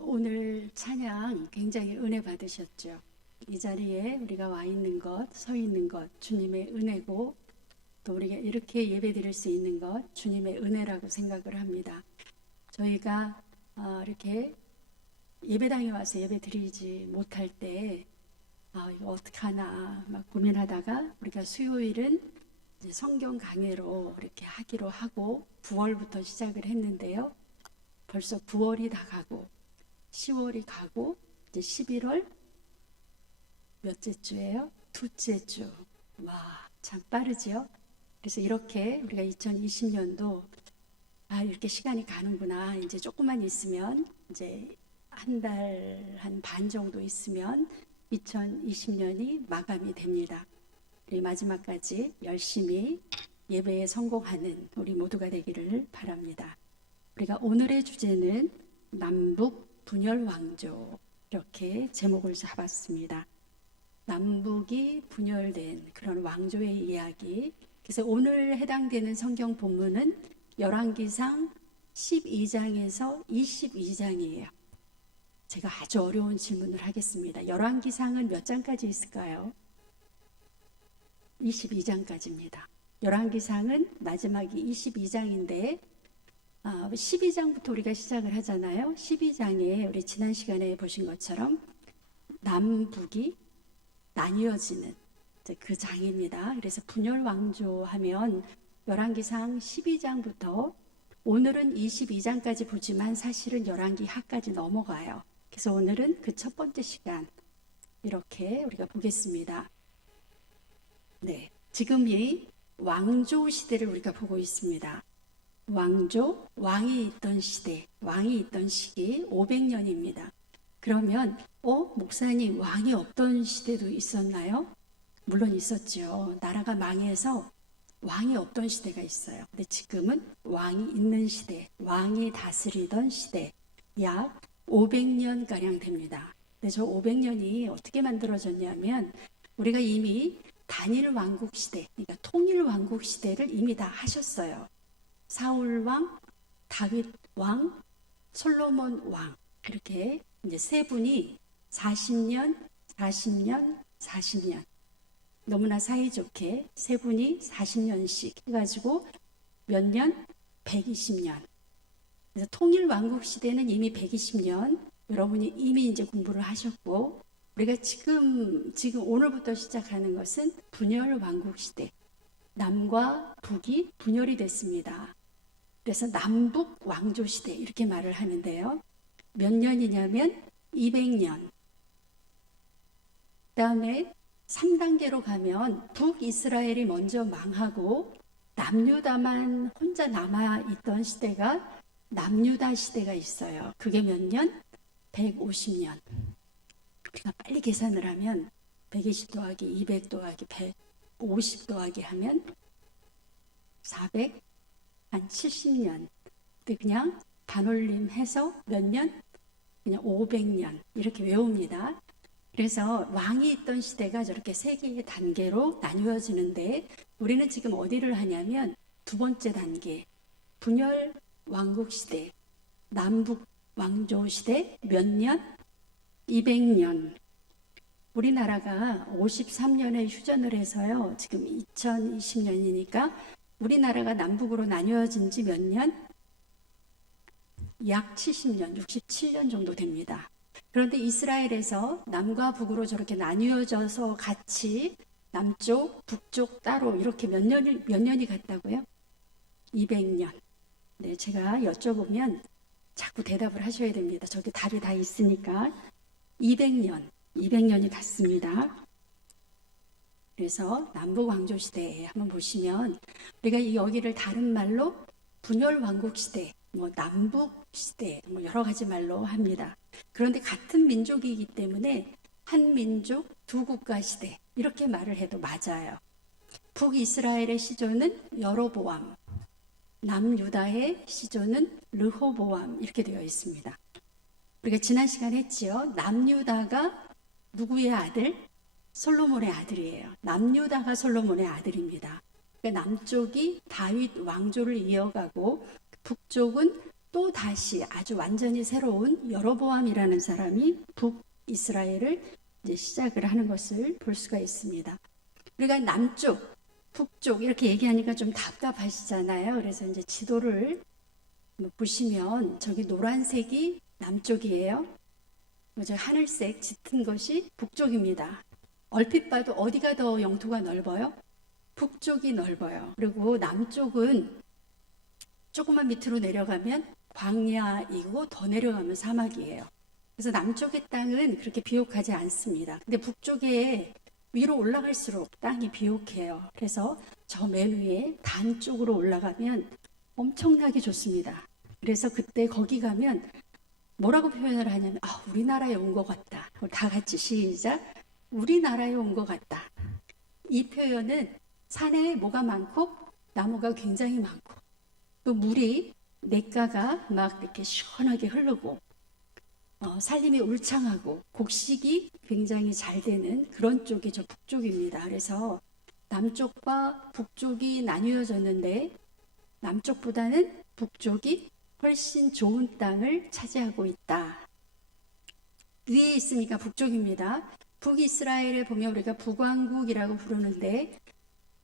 오늘 찬양 굉장히 은혜 받으셨죠? 이 자리에 우리가 와 있는 것, 서 있는 것, 주님의 은혜고, 또 우리가 이렇게 예배 드릴 수 있는 것, 주님의 은혜라고 생각을 합니다. 저희가 이렇게 예배당에 와서 예배 드리지 못할 때, 이거 어떡하나 막 고민하다가 우리가 수요일은 이제 성경 강해로 이렇게 하기로 하고 9월부터 시작을 했는데요. 벌써 9월이 다 가고 10월이 가고 이제 11월 몇째 주예요? 둘째 주. 와, 참 빠르지요? 그래서 이렇게 우리가 2020년도 이렇게 시간이 가는구나. 이제 조금만 있으면 이제 한 달 한 반 정도 있으면 2020년이 마감이 됩니다. 우리 마지막까지 열심히 예배에 성공하는 우리 모두가 되기를 바랍니다. 우리가 오늘의 주제는 남북 분열 왕조, 이렇게 제목을 잡았습니다. 남북이 분열된 그런 왕조의 이야기. 그래서 오늘 해당되는 성경 본문은 열왕기상 12장에서 22장이에요. 제가 아주 어려운 질문을 하겠습니다. 열왕기상은 몇 장까지 있을까요? 22장까지입니다. 열왕기상은 마지막이 22장인데 12장부터 우리가 시작을 하잖아요. 12장에 우리 지난 시간에 보신 것처럼 남북이 나뉘어지는 그 장입니다. 그래서 분열 왕조 하면 열왕기상 12장부터 오늘은 22장까지 보지만 사실은 열왕기하까지 넘어가요. 그래서 오늘은 그 첫 번째 시간 이렇게 우리가 보겠습니다. 네, 지금 이 왕조 시대를 우리가 보고 있습니다. 왕조, 왕이 있던 시대, 왕이 있던 시기 500년입니다. 그러면 목사님, 왕이 없던 시대도 있었나요? 물론 있었죠. 나라가 망해서 왕이 없던 시대가 있어요. 근데 지금은 왕이 있는 시대, 왕이 다스리던 시대, 약 500년가량 됩니다. 근데 저 500년이 어떻게 만들어졌냐면 우리가 이미 단일 왕국 시대, 그러니까 통일 왕국 시대를 이미 다 하셨어요. 사울 왕, 다윗 왕, 솔로몬 왕, 그렇게 이제 세 분이 40년, 40년, 40년 너무나 사이좋게 세 분이 40년씩 해가지고 몇 년? 120년. 그래서 통일 왕국 시대는 이미 120년. 여러분이 이미 이제 공부를 하셨고, 우리가 지금 오늘부터 시작하는 것은 분열 왕국 시대. 남과 북이 분열이 됐습니다. 그래서 남북 왕조 시대 이렇게 말을 하는데요. 몇 년이냐면 200년. 그 다음에 3단계로 가면 북이스라엘이 먼저 망하고 남유다만 혼자 남아있던 시대가 남유다 시대가 있어요. 그게 몇 년? 150년. 우리가 빨리 계산을 하면 120 더하기 200 더하기 150 더하기 하면 400, 한 70년. 그냥 반올림 해서 몇 년? 그냥 500년. 이렇게 외웁니다. 그래서 왕이 있던 시대가 저렇게 세 개의 단계로 나뉘어지는데 우리는 지금 어디를 하냐면 두 번째 단계, 분열 왕국 시대, 남북 왕조 시대 몇 년? 200년. 우리나라가 53년에 휴전을 해서요. 지금 2020년이니까 우리나라가 남북으로 나뉘어진 지 몇 년? 약 70년, 67년 정도 됩니다. 그런데 이스라엘에서 남과 북으로 저렇게 나뉘어져서 같이 남쪽, 북쪽 따로 이렇게 몇 년이 갔다고요? 200년. 네, 제가 여쭤보면 자꾸 대답을 하셔야 됩니다. 저기 답이 다 있으니까. 200년이 갔습니다. 그래서 남북 왕조 시대에 한번 보시면 우리가 여기를 다른 말로 분열 왕국 시대, 남북 시대, 여러 가지 말로 합니다. 그런데 같은 민족이기 때문에 한 민족 두 국가 시대 이렇게 말을 해도 맞아요. 북이스라엘의 시조는 여로보암, 남유다의 시조는 르호보암 이렇게 되어 있습니다. 우리가 지난 시간에 했지요. 남유다가 누구의 아들? 솔로몬의 아들이에요. 남유다가 솔로몬의 아들입니다. 그러니까 남쪽이 다윗 왕조를 이어가고 북쪽은 또 다시 아주 완전히 새로운 여로보암이라는 사람이 북이스라엘을 이제 시작을 하는 것을 볼 수가 있습니다. 우리가 남쪽, 북쪽 이렇게 얘기하니까 좀 답답하시잖아요. 그래서 이제 지도를 보시면 저기 노란색이 남쪽이에요. 저 하늘색 짙은 것이 북쪽입니다. 얼핏 봐도 어디가 더 영토가 넓어요? 북쪽이 넓어요. 그리고 남쪽은 조금만 밑으로 내려가면 광야이고 더 내려가면 사막이에요. 그래서 남쪽의 땅은 그렇게 비옥하지 않습니다. 근데 북쪽에 위로 올라갈수록 땅이 비옥해요. 그래서 저 맨 위에 단 쪽으로 올라가면 엄청나게 좋습니다. 그래서 그때 거기 가면 뭐라고 표현을 하냐면 우리나라에 온 것 같다. 다 같이 시작. 우리나라에 온 것 같다. 이 표현은 산에 뭐가 많고 나무가 굉장히 많고 또 물이 냇가가 막 이렇게 시원하게 흐르고 산림이 울창하고 곡식이 굉장히 잘 되는 그런 쪽이 저 북쪽입니다. 그래서 남쪽과 북쪽이 나뉘어졌는데 남쪽보다는 북쪽이 훨씬 좋은 땅을 차지하고 있다. 위에 있으니까 북쪽입니다. 북이스라엘에 보면 우리가 북왕국이라고 부르는데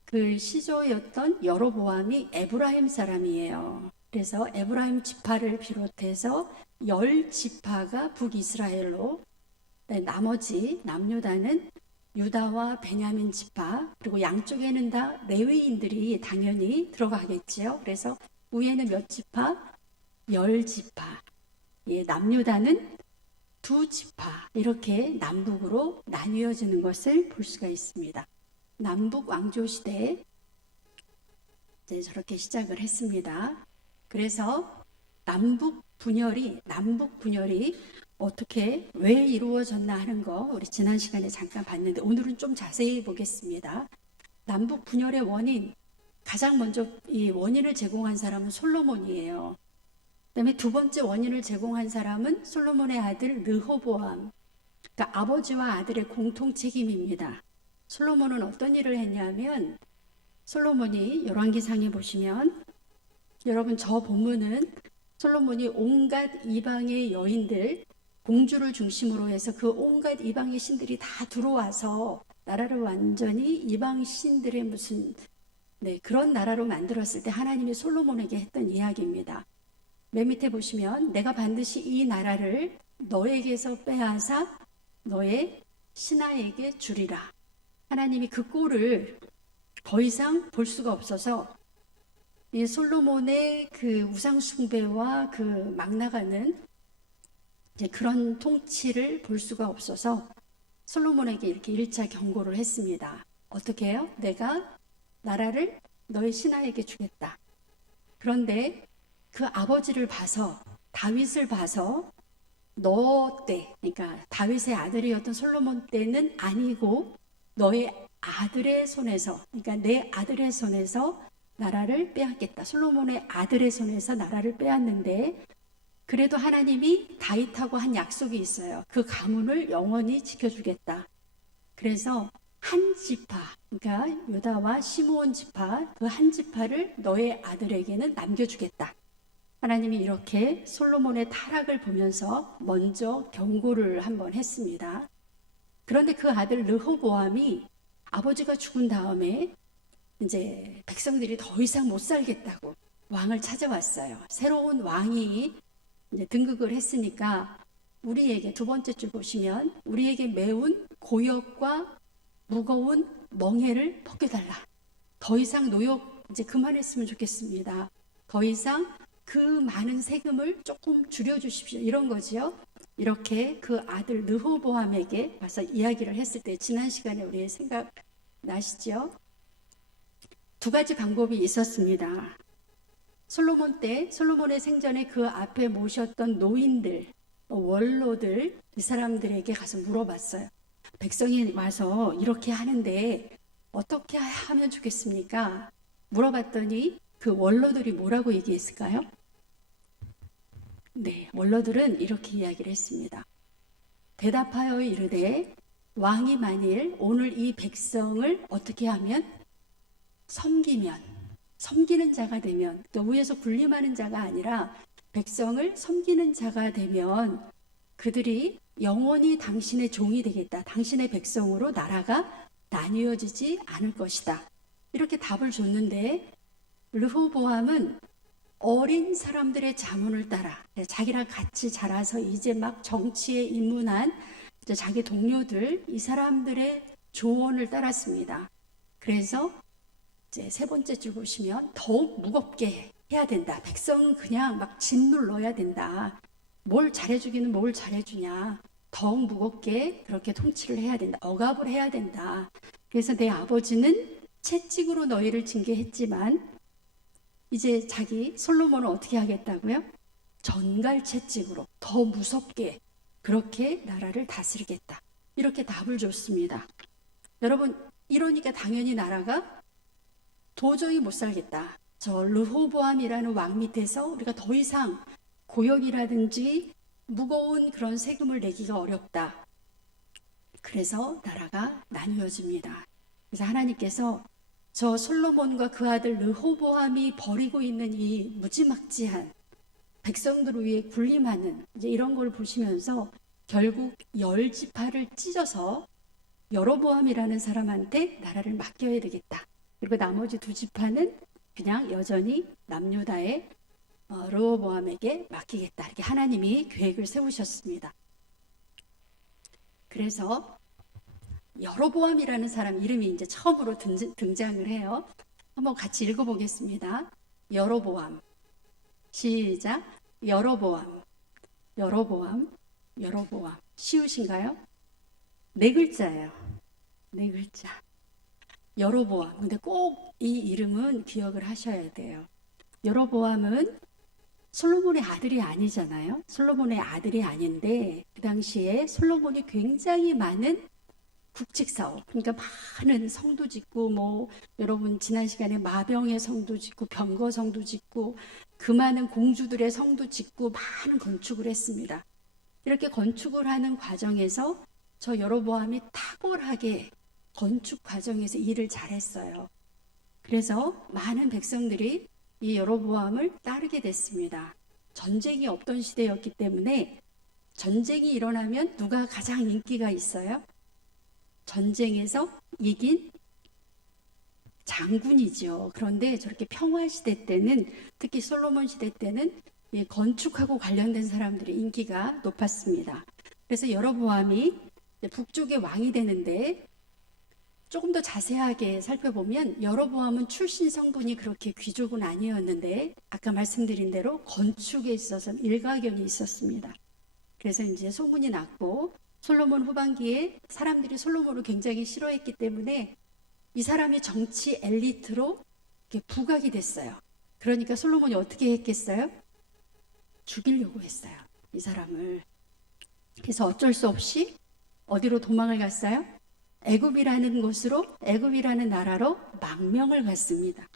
그 시조였던 여로보암이 에브라임 사람이에요. 그래서 에브라임 지파를 비롯해서 10지파가 북이스라엘로, 나머지 남유다는 유다와 베냐민 지파, 그리고 양쪽에는 다 레위인들이 당연히 들어가겠지요. 그래서 위에는 몇 지파? 10지파. 남유다는 2지파. 이렇게 남북으로 나뉘어지는 것을 볼 수가 있습니다. 남북 왕조 시대에 이제 저렇게 시작을 했습니다. 그래서 남북 분열이 어떻게 왜 이루어졌나 하는 거 우리 지난 시간에 잠깐 봤는데 오늘은 좀 자세히 보겠습니다. 남북 분열의 원인, 가장 먼저 이 원인을 제공한 사람은 솔로몬이에요. 그다음에 두 번째 원인을 제공한 사람은 솔로몬의 아들 르호보암. 그러니까 아버지와 아들의 공통 책임입니다. 솔로몬은 어떤 일을 했냐면 솔로몬이 열왕기상에 보시면 여러분 저 본문은 솔로몬이 온갖 이방의 여인들 공주를 중심으로 해서 그 온갖 이방의 신들이 다 들어와서 나라를 완전히 이방 신들의 무슨 그런 나라로 만들었을 때 하나님이 솔로몬에게 했던 이야기입니다. 맨 밑에 보시면 내가 반드시 이 나라를 너에게서 빼앗아 너의 신하에게 주리라. 하나님이 그 꼴을 더 이상 볼 수가 없어서 이 솔로몬의 그 우상 숭배와 그 막 나가는 이제 그런 통치를 볼 수가 없어서 솔로몬에게 이렇게 1차 경고를 했습니다. 어떻게 해요? 내가 나라를 너의 신하에게 주겠다. 그런데 그 아버지를 봐서 다윗을 봐서 너 때, 그러니까 다윗의 아들이었던 솔로몬 때는 아니고 너의 아들의 손에서, 그러니까 내 아들의 손에서 나라를 빼앗겠다. 솔로몬의 아들의 손에서 나라를 빼앗는데 그래도 하나님이 다윗하고 한 약속이 있어요. 그 가문을 영원히 지켜주겠다. 그래서 한 지파, 그러니까 유다와 시므온 지파, 그 한 지파를 너의 아들에게는 남겨주겠다. 하나님이 이렇게 솔로몬의 타락을 보면서 먼저 경고를 한번 했습니다. 그런데 그 아들 르호보암이 아버지가 죽은 다음에 이제 백성들이 더 이상 못 살겠다고 왕을 찾아왔어요. 새로운 왕이 이제 등극을 했으니까 우리에게 두 번째 줄 보시면 우리에게 매운 고역과 무거운 멍에를 벗겨달라. 더 이상 노역 이제 그만했으면 좋겠습니다. 더 이상 그 많은 세금을 조금 줄여주십시오. 이런 거지요. 이렇게 그 아들 르호보암에게 와서 이야기를 했을 때 지난 시간에 우리 생각 나시죠? 두 가지 방법이 있었습니다. 솔로몬 때 솔로몬의 생전에 그 앞에 모셨던 노인들, 원로들 이 사람들에게 가서 물어봤어요. 백성이 와서 이렇게 하는데 어떻게 하면 좋겠습니까? 물어봤더니 그 원로들이 뭐라고 얘기했을까요? 원로들은 이렇게 이야기를 했습니다. 대답하여 이르되 왕이 만일 오늘 이 백성을 어떻게 하면 섬기는 자가 되면 또 위에서 군림하는 자가 아니라 백성을 섬기는 자가 되면 그들이 영원히 당신의 종이 되겠다. 당신의 백성으로 나라가 나뉘어지지 않을 것이다. 이렇게 답을 줬는데 르호보암은 어린 사람들의 자문을 따라 자기랑 같이 자라서 이제 막 정치에 입문한 이제 자기 동료들 이 사람들의 조언을 따랐습니다. 그래서 이제 세 번째 줄 보시면 더욱 무겁게 해야 된다. 백성은 그냥 막 짓눌러야 된다. 뭘 잘해주기는 뭘 잘해주냐. 더욱 무겁게 그렇게 통치를 해야 된다. 억압을 해야 된다. 그래서 내 아버지는 채찍으로 너희를 징계했지만 이제 자기 솔로몬은 어떻게 하겠다고요? 전갈 채찍으로 더 무섭게 그렇게 나라를 다스리겠다. 이렇게 답을 줬습니다. 여러분 이러니까 당연히 나라가 도저히 못 살겠다. 저 르호보암이라는 왕 밑에서 우리가 더 이상 고역이라든지 무거운 그런 세금을 내기가 어렵다. 그래서 나라가 나뉘어집니다. 그래서 하나님께서 저 솔로몬과 그 아들 르호보암이 벌이고 있는 이 무지막지한 백성들을 위해 군림하는 이제 이런 걸 보시면서 결국 10지파를 찢어서 여로보암이라는 사람한테 나라를 맡겨야 되겠다. 그리고 나머지 2지파는 그냥 여전히 남유다의 르호보암에게 맡기겠다. 이렇게 하나님이 계획을 세우셨습니다. 그래서 여로보암이라는 사람 이름이 이제 처음으로 등장을 해요. 한번 같이 읽어보겠습니다. 여로보암. 시작. 여로보암. 여로보암. 여로보암. 쉬우신가요? 4글자예요. 4글자. 여로보암. 근데 꼭 이 이름은 기억을 하셔야 돼요. 여로보암은 솔로몬의 아들이 아니잖아요. 솔로몬의 아들이 아닌데 그 당시에 솔로몬이 굉장히 많은 국책사업, 그러니까 많은 성도 짓고 뭐 여러분 지난 시간에 마병의 성도 짓고 병거 성도 짓고 그 많은 공주들의 성도 짓고 많은 건축을 했습니다. 이렇게 건축을 하는 과정에서 저 여로보암이 탁월하게 건축 과정에서 일을 잘했어요. 그래서 많은 백성들이 이 여로보암을 따르게 됐습니다. 전쟁이 없던 시대였기 때문에 전쟁이 일어나면 누가 가장 인기가 있어요? 전쟁에서 이긴 장군이죠. 그런데 저렇게 평화 시대 때는 특히 솔로몬 시대 때는 건축하고 관련된 사람들의 인기가 높았습니다. 그래서 여로보암이 북쪽의 왕이 되는데 조금 더 자세하게 살펴보면 여로보암은 출신 성분이 그렇게 귀족은 아니었는데 아까 말씀드린 대로 건축에 있어서 일가견이 있었습니다. 그래서 이제 소문이 났고 솔로몬 후반기에 사람들이 솔로몬을 굉장히 싫어했기 때문에 이 사람이 정치 엘리트로 부각이 됐어요. 그러니까 솔로몬이 어떻게 했겠어요? 죽이려고 했어요. 이 사람을. 그래서 어쩔 수 없이 어디로 도망을 갔어요? 애굽이라는 곳으로, 애굽이라는 나라로 망명을 갔습니다.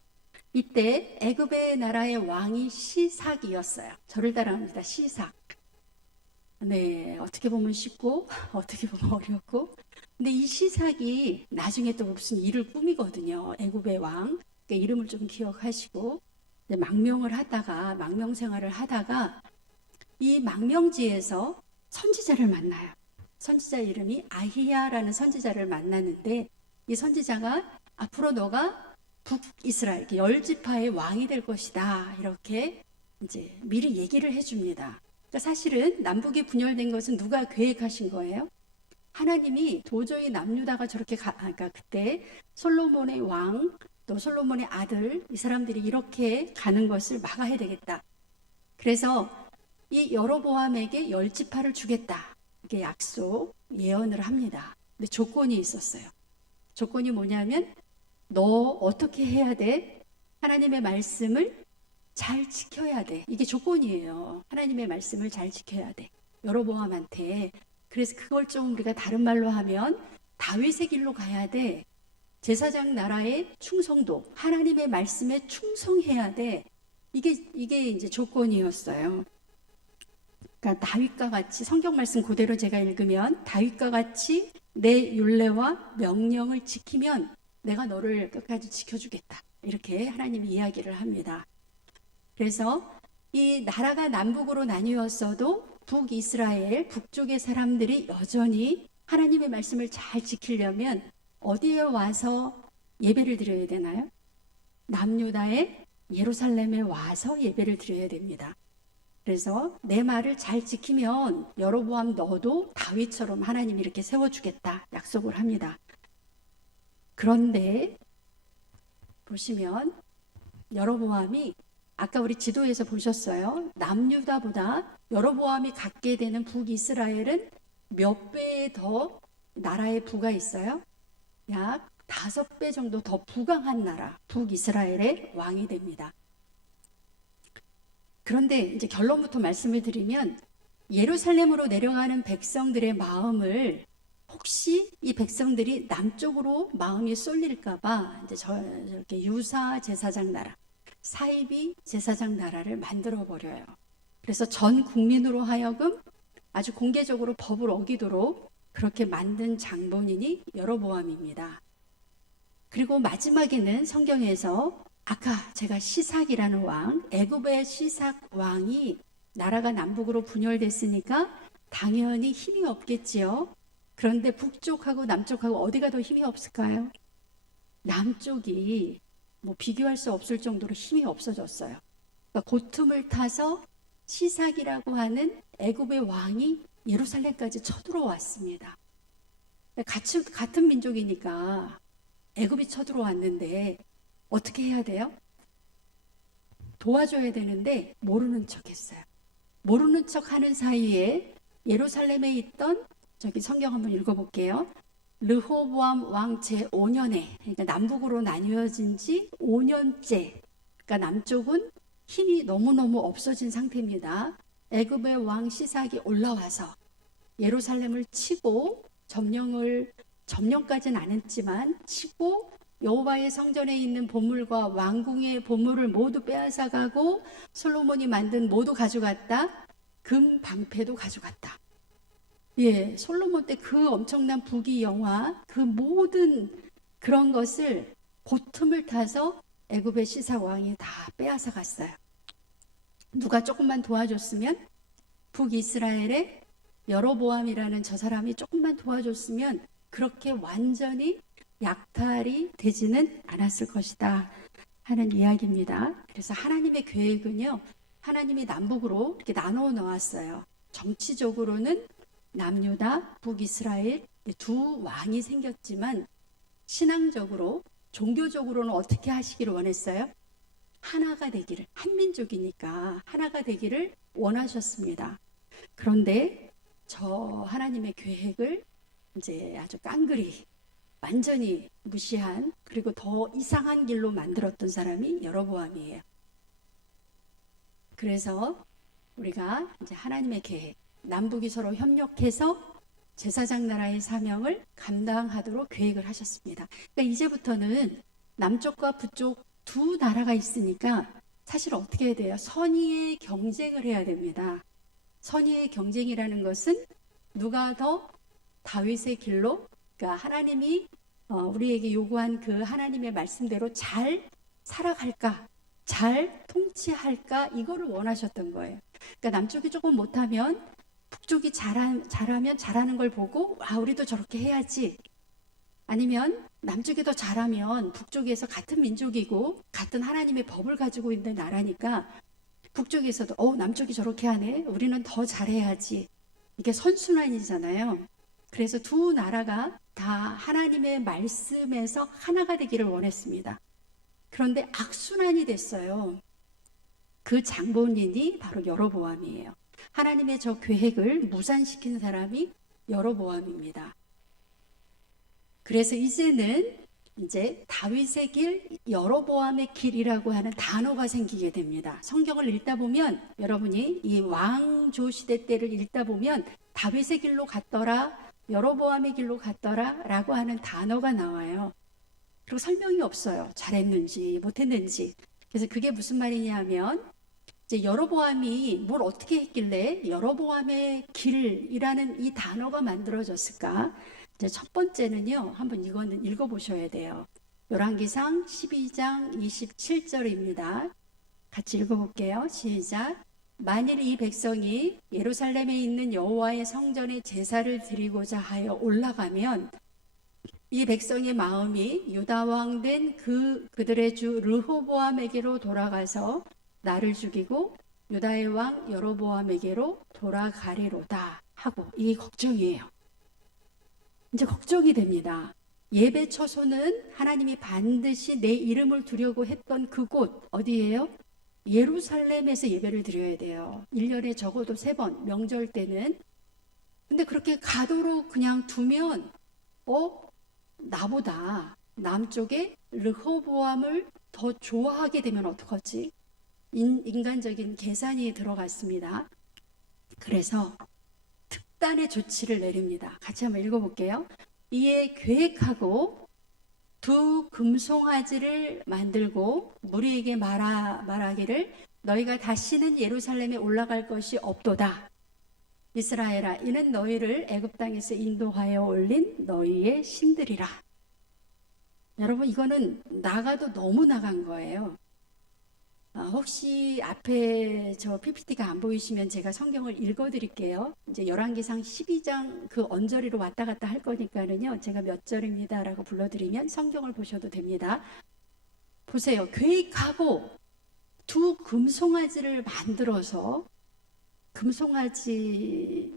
이때 애굽의 나라의 왕이 시삭이었어요. 저를 따라합니다. 시삭. 네, 어떻게 보면 쉽고 어떻게 보면 어렵고. 근데 이 시삭이 나중에 또 무슨 일을 꾸미거든요. 애굽의 왕. 그러니까 이름을 좀 기억하시고 망명을 하다가 망명 생활을 하다가 이 망명지에서 선지자를 만나요. 선지자 이름이 아히야라는 선지자를 만났는데 이 선지자가 앞으로 너가 북이스라엘 10지파의 왕이 될 것이다. 이렇게 이제 미리 얘기를 해줍니다. 그러니까 사실은 남북이 분열된 것은 누가 계획하신 거예요? 하나님이 도저히 남유다가 저렇게 그러니까 그때 솔로몬의 왕 또 솔로몬의 아들 이 사람들이 이렇게 가는 것을 막아야 되겠다. 그래서 이 여로보암에게 10지파를 주겠다. 이게 약속 예언을 합니다. 근데 조건이 있었어요. 조건이 뭐냐면 너 어떻게 해야 돼? 하나님의 말씀을 잘 지켜야 돼. 이게 조건이에요. 하나님의 말씀을 잘 지켜야 돼. 여로보암한테. 그래서 그걸 좀 우리가 다른 말로 하면 다윗의 길로 가야 돼. 제사장 나라의 충성도, 하나님의 말씀에 충성해야 돼. 이게 이제 조건이었어요. 그러니까 다윗과 같이 성경 말씀 그대로 제가 읽으면 다윗과 같이 내 율례와 명령을 지키면 내가 너를 끝까지 지켜주겠다. 이렇게 하나님이 이야기를 합니다. 그래서 이 나라가 남북으로 나뉘었어도 북이스라엘, 북쪽의 사람들이 여전히 하나님의 말씀을 잘 지키려면 어디에 와서 예배를 드려야 되나요? 남유다의 예루살렘에 와서 예배를 드려야 됩니다. 그래서 내 말을 잘 지키면 여로보암 너도 다윗처럼 하나님이 이렇게 세워주겠다 약속을 합니다. 그런데 보시면 여로보암이 아까 우리 지도에서 보셨어요. 남유다보다 여로보암이 갖게 되는 북이스라엘은 몇 배 더 나라의 부가 있어요? 약 5배 정도 더 부강한 나라 북이스라엘의 왕이 됩니다. 그런데 이제 결론부터 말씀을 드리면 예루살렘으로 내려가는 백성들의 마음을 혹시 이 백성들이 남쪽으로 마음이 쏠릴까봐 이제 저렇게 유사 제사장 나라, 사이비 제사장 나라를 만들어 버려요. 그래서 전 국민으로 하여금 아주 공개적으로 법을 어기도록 그렇게 만든 장본인이 여로보암입니다. 그리고 마지막에는 성경에서 아까 제가 시삭이라는 왕, 애굽의 시삭 왕이 나라가 남북으로 분열됐으니까 당연히 힘이 없겠지요. 그런데 북쪽하고 남쪽하고 어디가 더 힘이 없을까요? 남쪽이 뭐 비교할 수 없을 정도로 힘이 없어졌어요. 그러니까 고tum을 타서 시삭이라고 하는 애굽의 왕이 예루살렘까지 쳐들어왔습니다. 같은 민족이니까 애굽이 쳐들어왔는데 어떻게 해야 돼요? 도와줘야 되는데 모르는 척 했어요. 모르는 척 하는 사이에 예루살렘에 있던 저기 성경 한번 읽어볼게요. 르호보암 왕 제5년에 그러니까 남북으로 나뉘어진 지 5년째 그러니까 남쪽은 힘이 너무너무 없어진 상태입니다. 애굽의 왕 시삭이 올라와서 예루살렘을 치고 점령까지는 안 했지만 치고 여호와의 성전에 있는 보물과 왕궁의 보물을 모두 빼앗아가고 솔로몬이 만든 모두 가져갔다. 금 방패도 가져갔다. 예, 솔로몬 때 그 엄청난 부귀 영화 그 모든 그런 것을 고tum을 타서 애굽의 시삭 왕이 다 빼앗아 갔어요. 누가 조금만 도와줬으면 북이스라엘의 여로보암이라는 저 사람이 조금만 도와줬으면 그렇게 완전히 약탈이 되지는 않았을 것이다 하는 이야기입니다. 그래서 하나님의 계획은요, 하나님이 남북으로 이렇게 나누어 놓았어요. 정치적으로는 남유다, 북이스라엘 두 왕이 생겼지만 신앙적으로, 종교적으로는 어떻게 하시기를 원했어요? 하나가 되기를, 한민족이니까 하나가 되기를 원하셨습니다. 그런데 저 하나님의 계획을 이제 아주 깡그리 완전히 무시한 그리고 더 이상한 길로 만들었던 사람이 여로보암이에요. 그래서 우리가 이제 하나님의 계획, 남북이 서로 협력해서 제사장 나라의 사명을 감당하도록 계획을 하셨습니다. 그러니까 이제부터는 남쪽과 북쪽 두 나라가 있으니까 사실 어떻게 해야 돼요? 선의의 경쟁을 해야 됩니다. 선의의 경쟁이라는 것은 누가 더 다윗의 길로, 그러니까 하나님이 우리에게 요구한 그 하나님의 말씀대로 잘 살아갈까, 잘 통치할까, 이거를 원하셨던 거예요. 그러니까 남쪽이 조금 못하면 북쪽이 잘하면 잘하는 걸 보고 우리도 저렇게 해야지. 아니면 남쪽이 더 잘하면 북쪽에서 같은 민족이고 같은 하나님의 법을 가지고 있는 나라니까 북쪽에서도 남쪽이 저렇게 하네, 우리는 더 잘해야지. 이게 선순환이잖아요. 그래서 두 나라가 다 하나님의 말씀에서 하나가 되기를 원했습니다. 그런데 악순환이 됐어요. 그 장본인이 바로 여로보암이에요. 하나님의 저 계획을 무산시킨 사람이 여로보암입니다. 그래서 이제는 이제 다윗의 길, 여로보암의 길이라고 하는 단어가 생기게 됩니다. 성경을 읽다 보면 여러분이 이 왕조 시대 때를 읽다 보면 다윗의 길로 갔더라, 여로보암의 길로 갔더라 라고 하는 단어가 나와요. 그리고 설명이 없어요. 잘했는지 못했는지. 그래서 그게 무슨 말이냐 하면 이제 여로보암이 뭘 어떻게 했길래 여로보암의 길이라는 이 단어가 만들어졌을까? 이제 첫 번째는요, 한번 이거는 읽어보셔야 돼요. 열왕기상 12장 27절입니다. 같이 읽어볼게요. 시작. 만일 이 백성이 예루살렘에 있는 여호와의 성전에 제사를 드리고자 하여 올라가면 이 백성의 마음이 유다 왕 된 그들의 주 르호보암에게로 돌아가서 나를 죽이고 유다의 왕 여로보암에게로 돌아가리로다 하고, 이게 걱정이에요. 이제 걱정이 됩니다. 예배 처소는 하나님이 반드시 내 이름을 두려고 했던 그곳 어디예요? 예루살렘에서 예배를 드려야 돼요. 1년에 적어도 3번, 명절 때는. 근데 그렇게 가도록 그냥 두면 나보다 남쪽에 르호보암을 더 좋아하게 되면 어떡하지? 인간적인 계산이 들어갔습니다. 그래서 특단의 조치를 내립니다. 같이 한번 읽어볼게요. 이에 계획하고 두 금송아지를 만들고 무리에게 말하기를 너희가 다시는 예루살렘에 올라갈 것이 없도다. 이스라엘아, 이는 너희를 애굽 땅에서 인도하여 올린 너희의 신들이라. 여러분, 이거는 나가도 너무 나간 거예요. 혹시 앞에 저 PPT가 안 보이시면 제가 성경을 읽어드릴게요. 이제 열왕기상 12장 그 언저리로 왔다 갔다 할 거니까는요, 제가 몇 절입니다라고 불러드리면 성경을 보셔도 됩니다. 보세요. 계획하고 두 금송아지를 만들어서, 금송아지가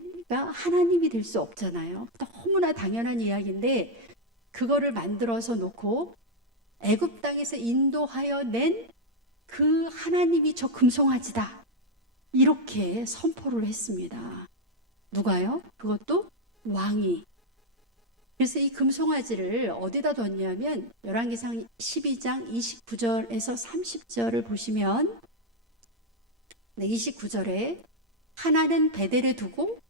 하나님이 될 수 없잖아요. 너무나 당연한 이야기인데 그거를 만들어서 놓고 애굽 땅에서 인도하여 낸 그 하나님이 저 금송아지다, 이렇게 선포를 했습니다. 누가요? 그것도 왕이. 그래서 이 금송아지를 어디다 뒀냐면 열왕기상 12장 29절에서 30절을 보시면 29절에 하나는 베델에 두고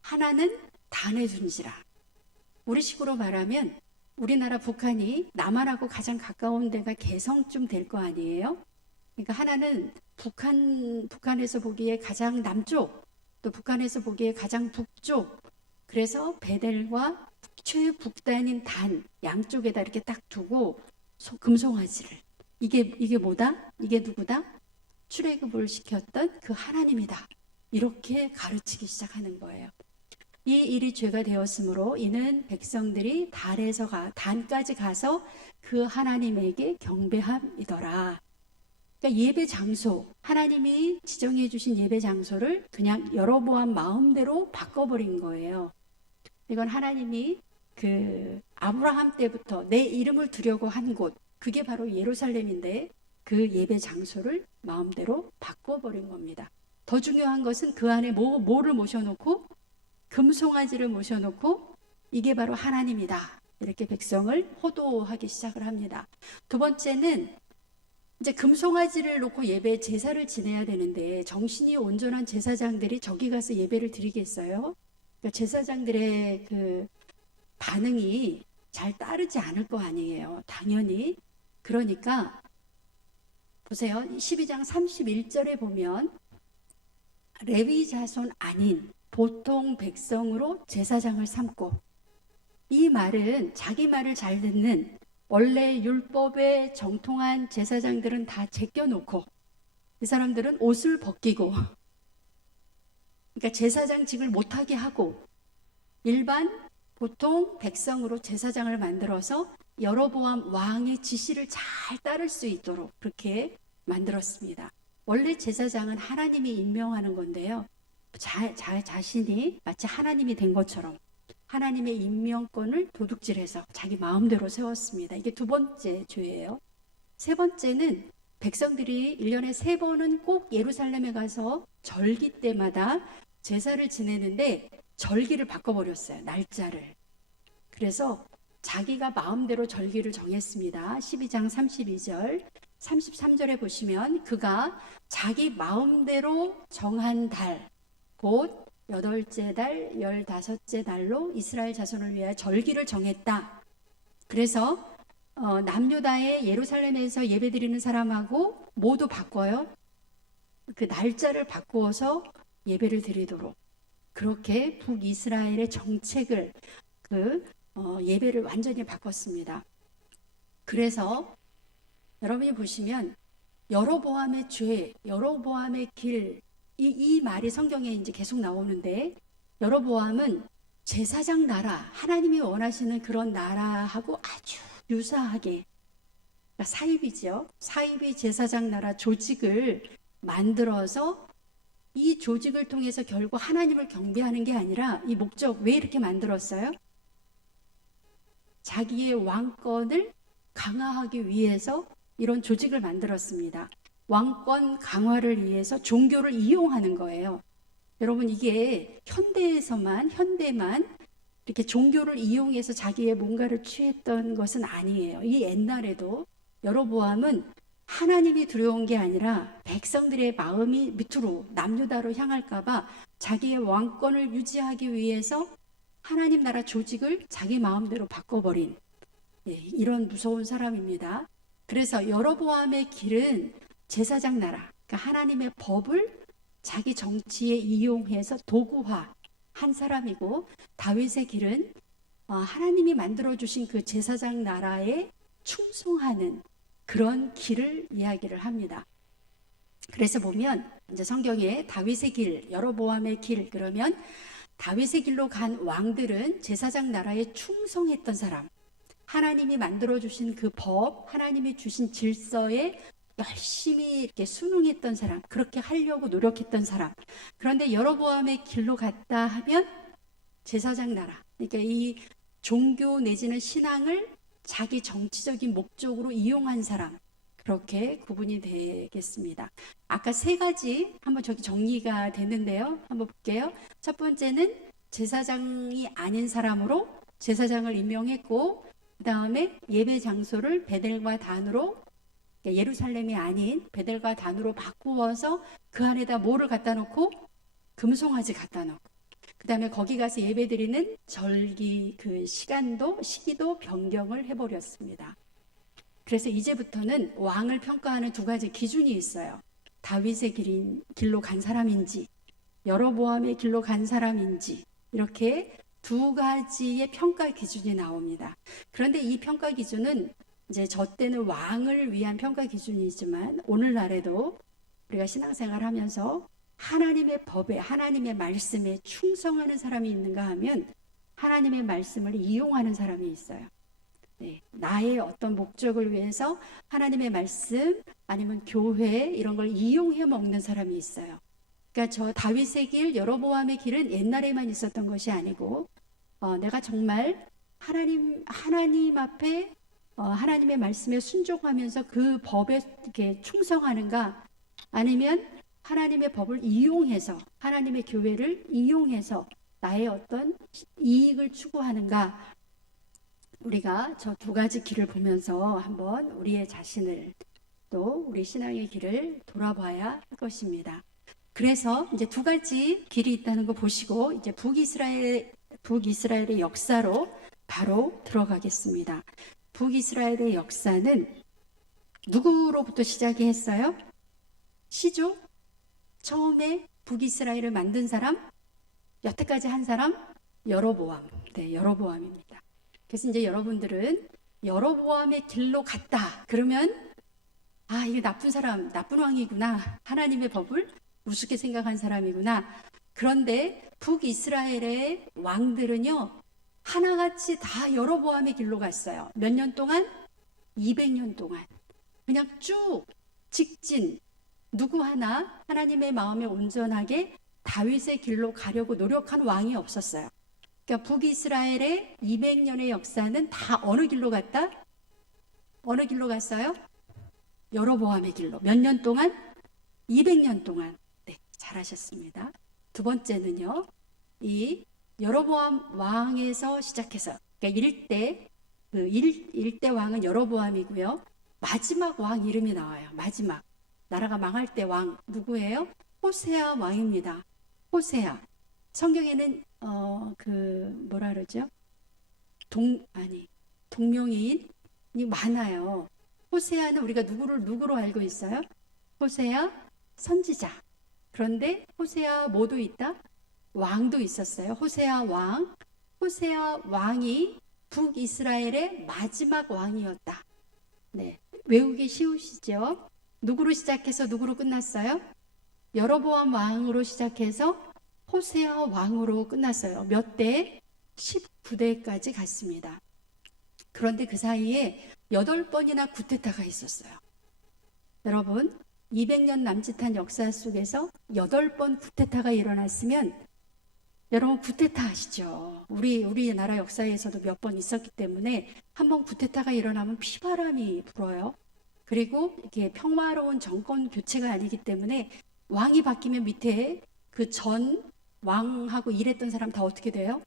하나는 단에 둔지라. 우리식으로 말하면 우리나라 북한이 남한하고 가장 가까운 데가 개성쯤 될 거 아니에요? 그러니까 하나는 북한에서 보기에 가장 남쪽, 또 북한에서 보기에 가장 북쪽. 그래서 베델과 최북단인 단 양쪽에다 이렇게 딱 두고 금송아지를, 이게 뭐다? 이게 누구다? 출애굽을 시켰던 그 하나님이다, 이렇게 가르치기 시작하는 거예요. 이 일이 죄가 되었으므로 이는 백성들이 단까지 가서 그 하나님에게 경배함이더라. 그러니까 예배 장소, 하나님이 지정해 주신 예배 장소를 그냥 여로보암 마음대로 바꿔버린 거예요. 이건 하나님이 그 아브라함 때부터 내 이름을 두려고 한 곳, 그게 바로 예루살렘인데 그 예배 장소를 마음대로 바꿔버린 겁니다. 더 중요한 것은 그 안에 뭐를 모셔놓고, 금송아지를 모셔놓고 이게 바로 하나님이다, 이렇게 백성을 호도하기 시작을 합니다. 두 번째는 이제 금송아지를 놓고 예배 제사를 지내야 되는데 정신이 온전한 제사장들이 저기 가서 예배를 드리겠어요? 그러니까 제사장들의 그 반응이 잘 따르지 않을 거 아니에요, 당연히. 그러니까 보세요. 12장 31절에 보면 레위 자손 아닌 보통 백성으로 제사장을 삼고, 이 말은 자기 말을 잘 듣는 원래 율법에 정통한 제사장들은 다 제껴놓고 이 사람들은 옷을 벗기고, 그러니까 제사장직을 못하게 하고 일반 보통 백성으로 제사장을 만들어서 여로보암 왕의 지시를 잘 따를 수 있도록 그렇게 만들었습니다. 원래 제사장은 하나님이 임명하는 건데요, 자신이 마치 하나님이 된 것처럼 하나님의 임명권을 도둑질해서 자기 마음대로 세웠습니다. 이게 두 번째 죄예요. 세 번째는 백성들이 1년에 3번은 꼭 예루살렘에 가서 절기 때마다 제사를 지내는데 절기를 바꿔버렸어요, 날짜를. 그래서 자기가 마음대로 절기를 정했습니다. 12장 32절, 33절에 보시면 그가 자기 마음대로 정한 달, 곧 8째 달, 15째 달로 이스라엘 자손을 위하여 절기를 정했다. 그래서 남유다의 예루살렘에서 예배드리는 사람하고 모두 바꿔요. 그 날짜를 바꾸어서 예배를 드리도록 그렇게 북이스라엘의 정책을, 예배를 완전히 바꿨습니다. 그래서 여러분이 보시면 여로보암의 죄, 여로보암의 길, 이 말이 성경에 이제 계속 나오는데, 여로보암은 제사장 나라, 하나님이 원하시는 그런 나라하고 아주 유사하게, 그러니까 사입이죠. 사입이 제사장 나라 조직을 만들어서 이 조직을 통해서 결국 하나님을 경배하는 게 아니라, 이 목적 왜 이렇게 만들었어요? 자기의 왕권을 강화하기 위해서 이런 조직을 만들었습니다. 왕권 강화를 위해서 종교를 이용하는 거예요. 여러분, 이게 현대만 이렇게 종교를 이용해서 자기의 뭔가를 취했던 것은 아니에요. 이 옛날에도 여로보암은 하나님이 두려운 게 아니라 백성들의 마음이 밑으로 남유다로 향할까봐 자기의 왕권을 유지하기 위해서 하나님 나라 조직을 자기 마음대로 바꿔버린, 이런 무서운 사람입니다. 그래서 여로보암의 길은 제사장 나라, 그러니까 하나님의 법을 자기 정치에 이용해서 도구화 한 사람이고, 다윗의 길은 하나님이 만들어주신 그 제사장 나라에 충성하는 그런 길을 이야기를 합니다. 그래서 보면 이제 성경에 다윗의 길, 여로보암의 길, 그러면 다윗의 길로 간 왕들은 제사장 나라에 충성했던 사람, 하나님이 만들어주신 그 법, 하나님이 주신 질서에 열심히 이렇게 순응했던 사람, 그렇게 하려고 노력했던 사람. 그런데 여로보암의 길로 갔다 하면 제사장 나라, 그러니까 이 종교 내지는 신앙을 자기 정치적인 목적으로 이용한 사람, 그렇게 구분이 되겠습니다. 아까 세 가지 한번 저기 정리가 됐는데요. 한번 볼게요. 첫 번째는 제사장이 아닌 사람으로 제사장을 임명했고, 그 다음에 예배 장소를 베델과 단으로, 예루살렘이 아닌 베델과 단으로 바꾸어서 그 안에다 뭐를 갖다 놓고? 금송아지 갖다 놓고, 그 다음에 거기 가서 예배드리는 절기 그 시기도 변경을 해버렸습니다. 그래서 이제부터는 왕을 평가하는 두 가지 기준이 있어요. 다윗의 길로 간 사람인지, 여로보암의 길로 간 사람인지, 이렇게 두 가지의 평가 기준이 나옵니다. 그런데 이 평가 기준은 이제 저 때는 왕을 위한 평가 기준이지만, 오늘날에도 우리가 신앙생활 하면서 하나님의 법에, 하나님의 말씀에 충성하는 사람이 있는가 하면 하나님의 말씀을 이용하는 사람이 있어요. 나의 어떤 목적을 위해서 하나님의 말씀 아니면 교회 이런 걸 이용해 먹는 사람이 있어요. 그러니까 저 다윗의 길, 여로보암의 길은 옛날에만 있었던 것이 아니고, 내가 정말 하나님 앞에 하나님의 말씀에 순종하면서 그 법에 이렇게 충성하는가, 아니면 하나님의 법을 이용해서, 하나님의 교회를 이용해서 나의 어떤 이익을 추구하는가, 우리가 저 두 가지 길을 보면서 한번 우리의 자신을, 또 우리 신앙의 길을 돌아봐야 할 것입니다. 그래서 이제 두 가지 길이 있다는 거 보시고, 이제 북이스라엘의 역사로 바로 들어가겠습니다. 북이스라엘의 역사는 누구로부터 시작이 했어요? 시조? 처음에 북이스라엘을 만든 사람? 여태까지 한 사람? 여로보암. 네, 여로보암입니다. 그래서 이제 여러분들은 여로보암의 길로 갔다 그러면, 이게 나쁜 사람, 나쁜 왕이구나, 하나님의 법을 우습게 생각한 사람이구나. 그런데 북이스라엘의 왕들은요, 하나같이 다 여로보암의 길로 갔어요. 몇 년 동안? 200년 동안 그냥 쭉 직진, 누구 하나 하나님의 마음에 온전하게 다윗의 길로 가려고 노력한 왕이 없었어요. 그러니까 북이스라엘의 200년의 역사는 다 어느 길로 갔다? 어느 길로 갔어요? 여로보암의 길로. 몇 년 동안? 200년 동안. 네, 잘하셨습니다. 두 번째는요, 이 여로보암 왕에서 시작해서, 그러니까 일대 왕은 여로보암이고요. 마지막 왕 이름이 나와요. 마지막 나라가 망할 때 왕 누구예요? 호세아 왕입니다. 호세아. 성경에는 뭐라 그러죠? 동명이인이 많아요. 호세아는 우리가 누구로 알고 있어요? 호세아 선지자. 그런데 호세아 뭐도 있다? 왕도 있었어요. 호세아 왕. 호세아 왕이 북이스라엘의 마지막 왕이었다. 네, 외우기 쉬우시죠? 누구로 시작해서 누구로 끝났어요? 여로보암 왕으로 시작해서 호세아 왕으로 끝났어요. 몇 대? 19대까지 갔습니다. 그런데 그 사이에 8번이나 쿠데타가 있었어요. 여러분, 200년 남짓한 역사 속에서 8번 쿠데타가 일어났으면 여러분 쿠데타 아시죠? 우리나라 역사에서도 몇 번 있었기 때문에 한번 쿠데타가 일어나면 피바람이 불어요. 그리고 이게 평화로운 정권 교체가 아니기 때문에 왕이 바뀌면 밑에 그 전 왕하고 일했던 사람 다 어떻게 돼요?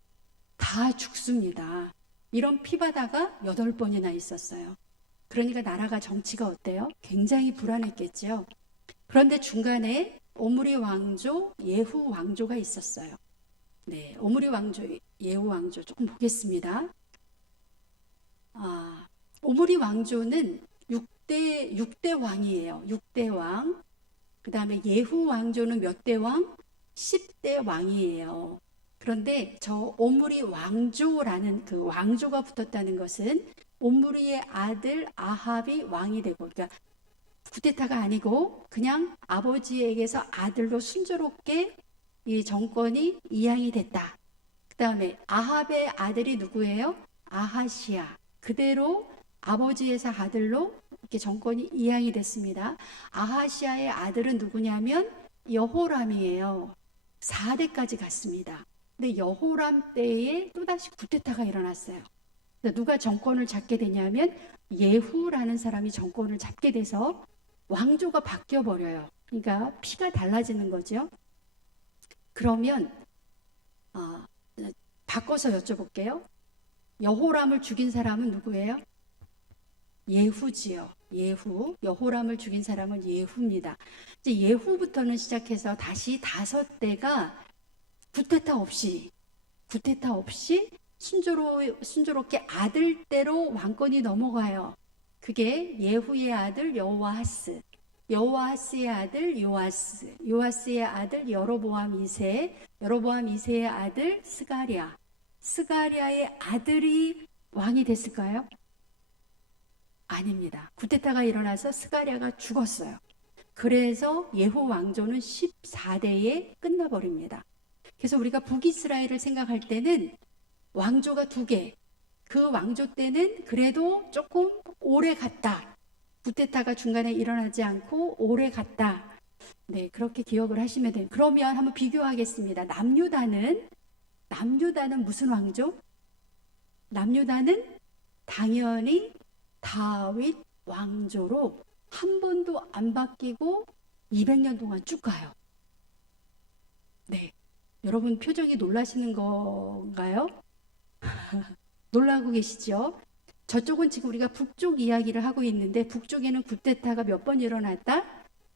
다 죽습니다. 이런 피바다가 8번이나 있었어요. 그러니까 나라가 정치가 어때요? 굉장히 불안했겠죠. 그런데 중간에 오므리 왕조, 예후 왕조가 있었어요. 네, 오므리 왕조, 예후 왕조 조금 보겠습니다. 오므리 왕조는 6대 왕이에요. 6대 왕. 그 다음에 예후 왕조는 몇 대 왕? 10대 왕이에요. 그런데 저 오므리 왕조라는 그 왕조가 붙었다는 것은 오므리의 아들 아합이 왕이 되고, 그러니까 쿠데타가 아니고 그냥 아버지에게서 아들로 순조롭게 이 정권이 이양이 됐다. 그 다음에 아합의 아들이 누구예요? 아하시아. 그대로 아버지에서 아들로 이렇게 정권이 이양이 됐습니다. 아하시아의 아들은 누구냐면 여호람이에요. 4대까지 갔습니다. 근데 여호람 때에 또다시 쿠데타가 일어났어요. 누가 정권을 잡게 되냐면 예후라는 사람이 정권을 잡게 돼서 왕조가 바뀌어 버려요. 그러니까 피가 달라지는 거죠. 그러면 바꿔서 여쭤볼게요. 여호람을 죽인 사람은 누구예요? 예후지요. 예후. 여호람을 죽인 사람은 예후입니다. 이제 예후부터는 시작해서 다시 5대가 쿠데타 없이 순조롭게 아들대로 왕권이 넘어가요. 그게 예후의 아들 여호아하스, 여호아하스의 아들 요아스, 요아스의 아들 여로보암 2세, 여로보암 2세의 아들 스가랴, 스가랴의 아들이 왕이 됐을까요? 아닙니다. 쿠데타가 일어나서 스가랴가 죽었어요. 그래서 예후 왕조는 14대에 끝나버립니다. 그래서 우리가 북이스라엘을 생각할 때는 왕조가 2개, 그 왕조 때는 그래도 조금 오래 갔다. 쿠데타가 중간에 일어나지 않고 오래 갔다. 네, 그렇게 기억을 하시면 돼요. 그러면 한번 비교하겠습니다. 남유다는 무슨 왕조? 남유다는 당연히 다윗 왕조로 한 번도 안 바뀌고 200년 동안 쭉 가요. 네, 여러분 표정이 놀라시는 건가요? 놀라고 계시죠? 저쪽은 지금 우리가 북쪽 이야기를 하고 있는데 북쪽에는 쿠데타가 몇 번 일어났다?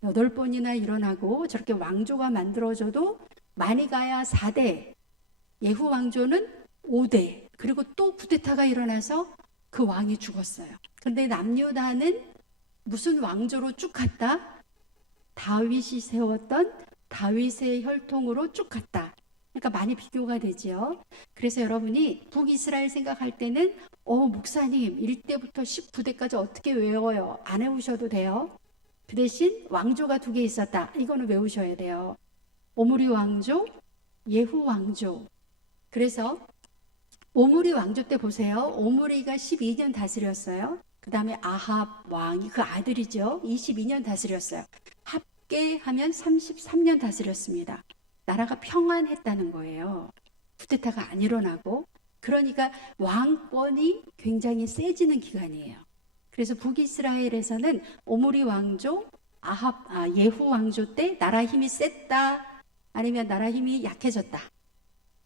8번이나 일어나고 저렇게 왕조가 만들어져도 많이 가야 4대, 예후 왕조는 5대, 그리고 또 쿠데타가 일어나서 그 왕이 죽었어요. 그런데 남유다는 무슨 왕조로 쭉 갔다? 다윗이 세웠던 다윗의 혈통으로 쭉 갔다. 그러니까 많이 비교가 되죠. 그래서 여러분이 북이스라엘 생각할 때는 목사님 1대부터 19대까지 어떻게 외워요? 안 외우셔도 돼요. 그 대신 왕조가 2개 있었다. 이거는 외우셔야 돼요. 오므리 왕조, 예후 왕조. 그래서 오므리 왕조 때 보세요. 오므리가 12년 다스렸어요. 그 다음에 아합 왕이 그 아들이죠. 22년 다스렸어요. 합계하면 33년 다스렸습니다. 나라가 평안했다는 거예요. 쿠데타가 안 일어나고. 그러니까 왕권이 굉장히 세지는 기간이에요. 그래서 북이스라엘에서는 오므리 왕조, 예후 왕조 때 나라 힘이 셌다, 아니면 나라 힘이 약해졌다.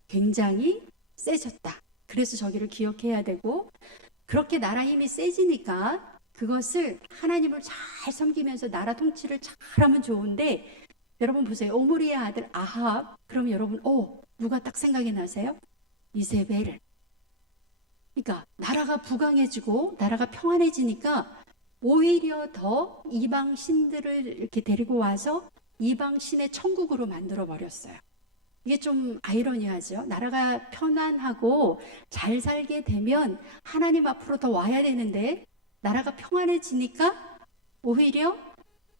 굉장히 세졌다. 그래서 저기를 기억해야 되고, 그렇게 나라 힘이 세지니까 그것을 하나님을 잘 섬기면서 나라 통치를 잘하면 좋은데, 여러분 보세요. 오므리의 아들 아합. 그럼 여러분 누가 딱 생각이 나세요? 이세벨. 그러니까 나라가 부강해지고 나라가 평안해지니까 오히려 더 이방 신들을 이렇게 데리고 와서 이방 신의 천국으로 만들어 버렸어요. 이게 좀 아이러니하죠. 나라가 편안하고 잘 살게 되면 하나님 앞으로 더 와야 되는데 나라가 평안해지니까 오히려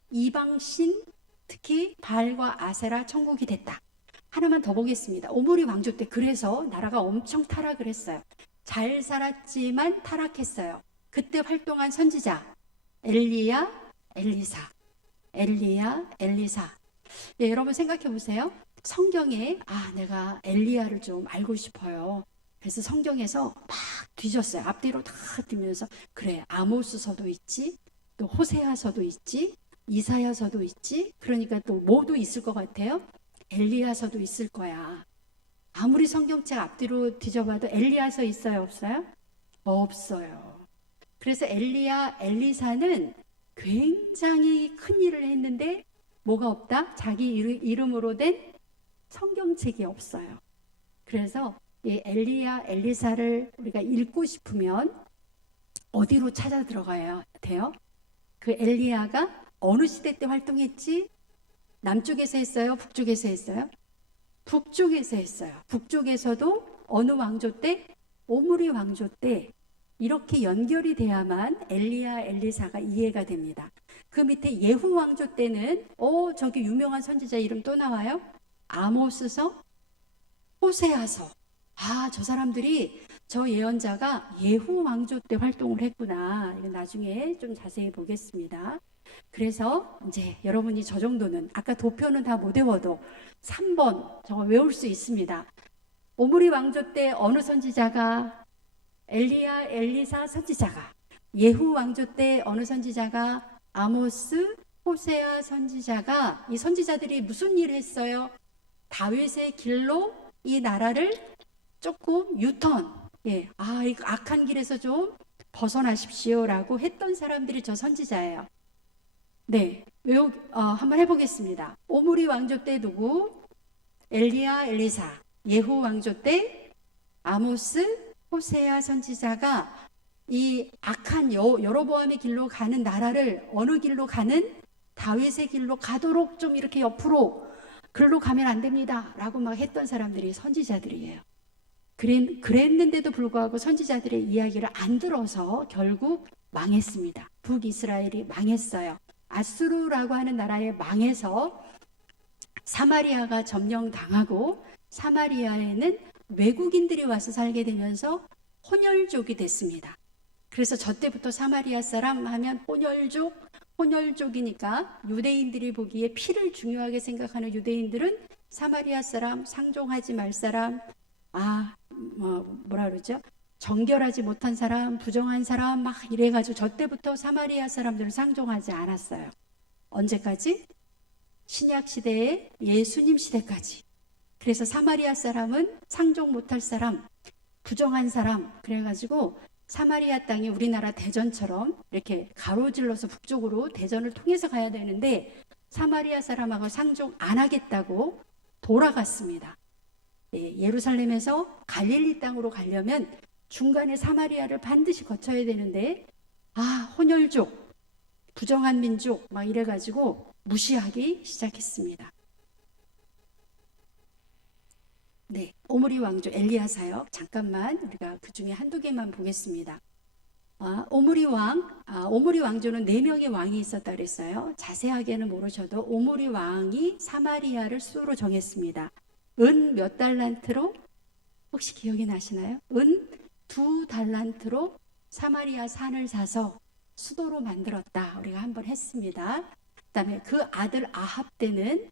이방신, 특히 바알과 아세라 천국이 됐다. 하나만 더 보겠습니다. 오므리 왕조 때 그래서 나라가 엄청 타락을 했어요. 잘 살았지만 타락했어요. 그때 활동한 선지자 엘리야, 엘리사, 엘리야, 엘리사. 예, 여러분 생각해 보세요. 성경에 내가 엘리야를 좀 알고 싶어요. 그래서 성경에서 막 뒤졌어요. 앞뒤로 다 뒤면서 그래, 아모스서도 있지, 또 호세아서도 있지, 이사야서도 있지. 그러니까 또 뭐도 있을 것 같아요? 엘리야서도 있을 거야. 아무리 성경책 앞뒤로 뒤져봐도 엘리야서 있어요, 없어요? 없어요. 그래서 엘리야, 엘리사는 굉장히 큰 일을 했는데 뭐가 없다? 자기 이름으로 된 성경책이 없어요. 그래서 이 엘리야, 엘리사를 우리가 읽고 싶으면 어디로 찾아 들어가야 돼요? 그 엘리야가 어느 시대 때 활동했지? 남쪽에서 했어요? 북쪽에서 했어요? 북쪽에서 했어요. 북쪽에서도 어느 왕조 때? 오므리 왕조 때. 이렇게 연결이 돼야만 엘리야, 엘리사가 이해가 됩니다. 그 밑에 예후 왕조 때는 저기 유명한 선지자 이름 또 나와요? 아모스서, 호세아서. 저 사람들이 저 예언자가 예후 왕조 때 활동을 했구나. 이거 나중에 좀 자세히 보겠습니다. 그래서 이제 여러분이 저 정도는 아까 도표는 다 못 외워도 3번 저거 외울 수 있습니다. 오므리 왕조 때 어느 선지자가 엘리야, 엘리사 선지자가, 예후 왕조 때 어느 선지자가, 아모스, 호세아 선지자가, 이 선지자들이 무슨 일을 했어요? 다윗의 길로 이 나라를 조금 유턴, 이 악한 길에서 좀 벗어나십시오라고 했던 사람들이 저 선지자예요. 네, 한번 해보겠습니다. 오므리 왕조 때 누구? 엘리야, 엘리사. 예후 왕조 때 아모스, 호세아 선지자가 이 악한 여로보암의 길로 가는 나라를 어느 길로 가는? 다윗의 길로 가도록 좀 이렇게 옆으로 글로 가면 안 됩니다 라고 막 했던 사람들이 선지자들이에요. 그랬는데도 불구하고 선지자들의 이야기를 안 들어서 결국 망했습니다. 북이스라엘이 망했어요. 아수르라고 하는 나라에 망해서 사마리아가 점령당하고 사마리아에는 외국인들이 와서 살게 되면서 혼혈족이 됐습니다. 그래서 저 때부터 사마리아 사람 하면 혼혈족이니까 유대인들이 보기에 피를 중요하게 생각하는 유대인들은 사마리아 사람, 상종하지 말 사람, 뭐라 그러죠? 정결하지 못한 사람, 부정한 사람 막 이래가지고 저 때부터 사마리아 사람들을 상종하지 않았어요. 언제까지? 신약 시대에 예수님 시대까지. 그래서 사마리아 사람은 상종 못할 사람, 부정한 사람, 그래가지고 사마리아 땅이 우리나라 대전처럼 이렇게 가로질러서 북쪽으로 대전을 통해서 가야 되는데 사마리아 사람하고 상종 안 하겠다고 돌아갔습니다. 예루살렘에서 갈릴리 땅으로 가려면 중간에 사마리아를 반드시 거쳐야 되는데 혼혈족, 부정한 민족 막 이래가지고 무시하기 시작했습니다. 네, 오므리 왕조 엘리야 사역 잠깐만 우리가 그 중에 한두 개만 보겠습니다. 오므리 왕조는 4명의 왕이 있었다 그랬어요. 자세하게는 모르셔도 오므리 왕이 사마리아를 수도로 정했습니다. 은 몇 달란트로? 혹시 기억이 나시나요? 은 2달란트로 사마리아 산을 사서 수도로 만들었다. 우리가 한번 했습니다. 그 다음에 그 아들 아합 때는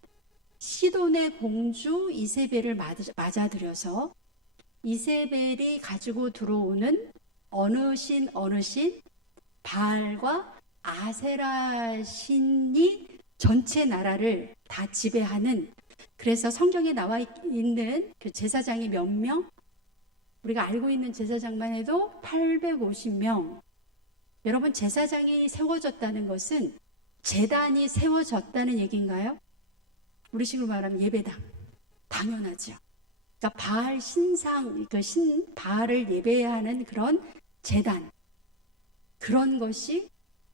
시돈의 공주 이세벨을 맞아들여서 이세벨이 가지고 들어오는 어느 신 바알과 아세라 신이 전체 나라를 다 지배하는, 그래서 성경에 나와 있는 그 제사장이 몇 명? 우리가 알고 있는 제사장만 해도 850명. 여러분, 제사장이 세워졌다는 것은 제단이 세워졌다는 얘기인가요? 우리식으로 말하면 예배당. 당연하죠. 그러니까 바알 신상, 바알을 예배하는 그런 제단, 그런 것이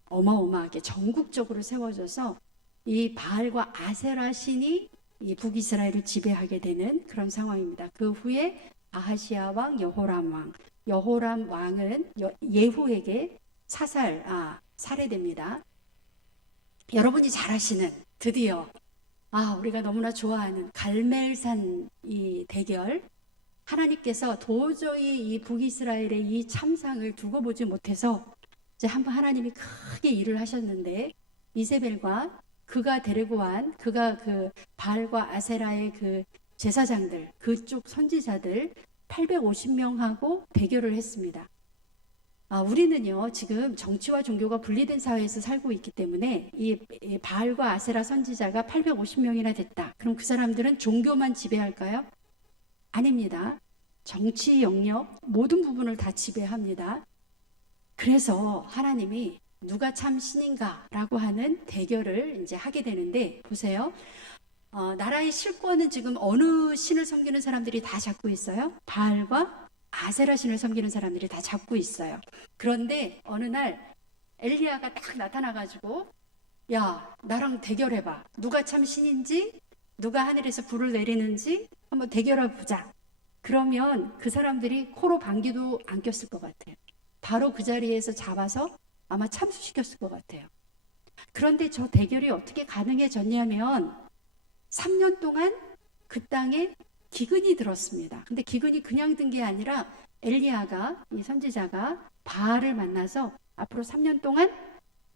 어마어마하게 전국적으로 세워져서 이 바알과 아세라 신이 이 북이스라엘을 지배하게 되는 그런 상황입니다. 그 후에 아하시아 왕, 여호람 왕은 예후에게 살해됩니다. 여러분이 잘 아시는 드디어 우리가 너무나 좋아하는 갈멜산 이 대결, 하나님께서 도저히 이 북이스라엘의 이 참상을 두고 보지 못해서 이제 한번 하나님이 크게 일을 하셨는데, 이세벨과 그가 데리고 온 그가 그 바알과 아세라의 그 제사장들, 그쪽 선지자들 850명하고 대결을 했습니다. 우리는요, 지금 정치와 종교가 분리된 사회에서 살고 있기 때문에 이 바알과 아세라 선지자가 850명이나 됐다. 그럼 그 사람들은 종교만 지배할까요? 아닙니다. 정치 영역 모든 부분을 다 지배합니다. 그래서 하나님이 누가 참 신인가라고 하는 대결을 이제 하게 되는데, 보세요. 나라의 실권은 지금 어느 신을 섬기는 사람들이 다 잡고 있어요? 바알과 아세라 신을 섬기는 사람들이 다 잡고 있어요. 그런데 어느 날 엘리야가 딱 나타나가지고, 야, 나랑 대결해봐. 누가 참 신인지, 누가 하늘에서 불을 내리는지 한번 대결해보자. 그러면 그 사람들이 코로 방귀도 안 꼈을 것 같아요. 바로 그 자리에서 잡아서 아마 참수시켰을 것 같아요. 그런데 저 대결이 어떻게 가능해졌냐면 3년 동안 그 땅에 기근이 들었습니다. 근데 기근이 그냥 든 게 아니라 엘리야가, 이 선지자가 바알을 만나서 앞으로 3년 동안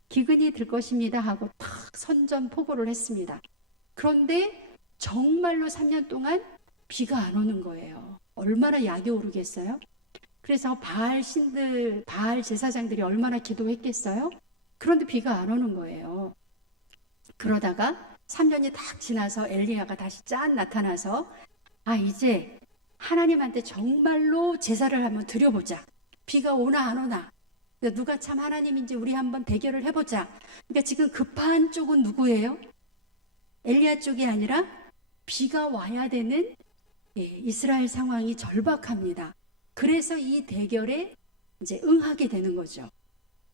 기근이 들 것입니다 하고 탁 선전포고를 했습니다. 그런데 정말로 3년 동안 비가 안 오는 거예요. 얼마나 약이 오르겠어요? 그래서 바알 신들, 바알 제사장들이 얼마나 기도했겠어요? 그런데 비가 안 오는 거예요. 그러다가 3년이 딱 지나서 엘리야가 다시 짠 나타나서, 이제 하나님한테 정말로 제사를 한번 드려보자. 비가 오나 안 오나, 누가 참 하나님인지 우리 한번 대결을 해보자. 그러니까 지금 급한 쪽은 누구예요? 엘리야 쪽이 아니라 비가 와야 되는 이스라엘 상황이 절박합니다. 그래서 이 대결에 이제 응하게 되는 거죠.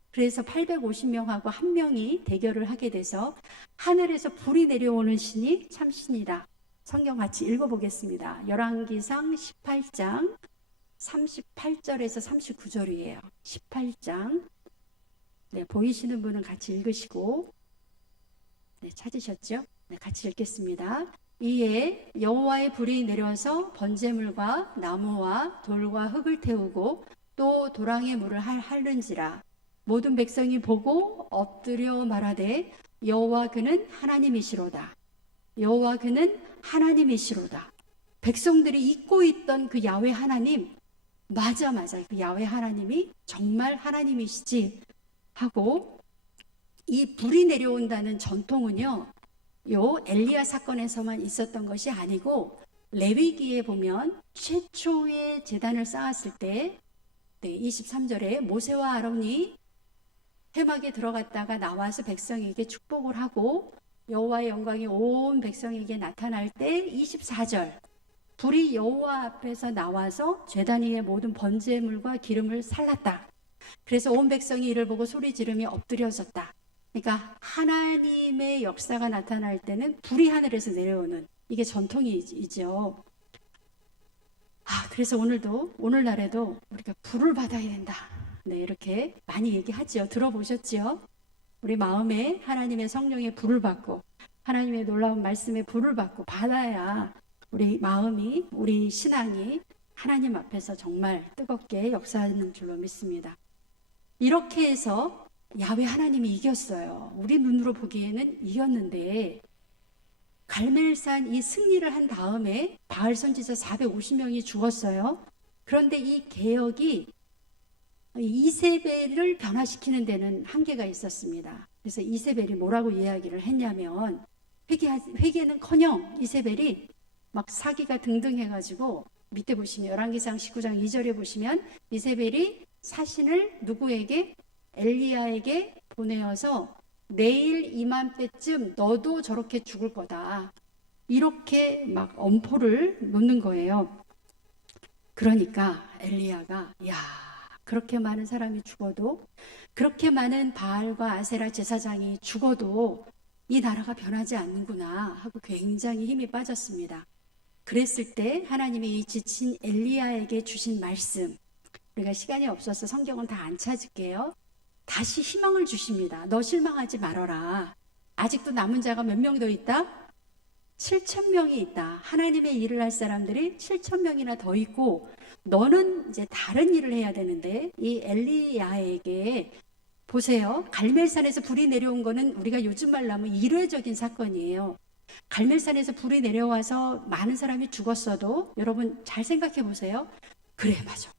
그래서 850명하고 한 명이 대결을 하게 돼서 하늘에서 불이 내려오는 신이 참 신이다. 성경 같이 읽어보겠습니다. 열왕기상 18장 38절에서 39절이에요. 18장. 네, 보이시는 분은 같이 읽으시고, 네, 찾으셨죠? 네, 같이 읽겠습니다. 이에 여호와의 불이 내려서 번제물과 나무와 돌과 흙을 태우고 또 도랑의 물을 핥는지라. 모든 백성이 보고 엎드려 말하되 여호와 그는 하나님이시로다. 여호와 그는 하나님이시로다. 백성들이 잊고 있던 그 야훼 하나님, 맞아 그 야훼 하나님이 정말 하나님이시지 하고, 이 불이 내려온다는 전통은요, 요 엘리야 사건에서만 있었던 것이 아니고 레위기에 보면 최초의 제단을 쌓았을 때, 23절에 모세와 아론이 회막에 들어갔다가 나와서 백성에게 축복을 하고 여호와의 영광이 온 백성에게 나타날 때 24절, 불이 여호와 앞에서 나와서 제단 위에 모든 번제물과 기름을 살랐다. 그래서 온 백성이 이를 보고 소리 지르며 엎드려졌다. 그러니까 하나님의 역사가 나타날 때는 불이 하늘에서 내려오는, 이게 전통이죠. 그래서 오늘날에도 우리가 불을 받아야 된다. 네, 이렇게 많이 얘기하죠. 들어보셨죠? 우리 마음에 하나님의 성령의 불을 받고 하나님의 놀라운 말씀에 불을 받고 받아야 우리 마음이, 우리 신앙이 하나님 앞에서 정말 뜨겁게 역사하는 줄로 믿습니다. 이렇게 해서 야훼 하나님이 이겼어요. 우리 눈으로 보기에는 이겼는데, 갈멜산 이 승리를 한 다음에 바알 선지자 450명이 죽었어요. 그런데 이 개혁이 이세벨을 변화시키는 데는 한계가 있었습니다. 그래서 이세벨이 뭐라고 이야기를 했냐면, 회개는커녕 이세벨이 막 사기가 등등 해가지고, 밑에 보시면 열왕기상 19장 2절에 보시면 이세벨이 사신을 누구에게? 엘리야에게 보내어서 내일 이맘때쯤 너도 저렇게 죽을 거다, 이렇게 막 엄포를 놓는 거예요. 그러니까 엘리야가, 그렇게 많은 사람이 죽어도, 그렇게 많은 바알과 아세라 제사장이 죽어도 이 나라가 변하지 않는구나 하고 굉장히 힘이 빠졌습니다. 그랬을 때 하나님이 이 지친 엘리야에게 주신 말씀, 우리가 시간이 없어서 성경은 다 안 찾을게요. 다시 희망을 주십니다. 너 실망하지 말아라. 아직도 남은 자가 몇 명 더 있다? 7천 명이 있다. 하나님의 일을 할 사람들이 7천 명이나 더 있고, 너는 이제 다른 일을 해야 되는데, 이 엘리야에게 보세요. 갈멜산에서 불이 내려온 거는 우리가 요즘 말로 하면 일회적인 사건이에요. 갈멜산에서 불이 내려와서 많은 사람이 죽었어도 여러분 잘 생각해 보세요. 그래, 맞아.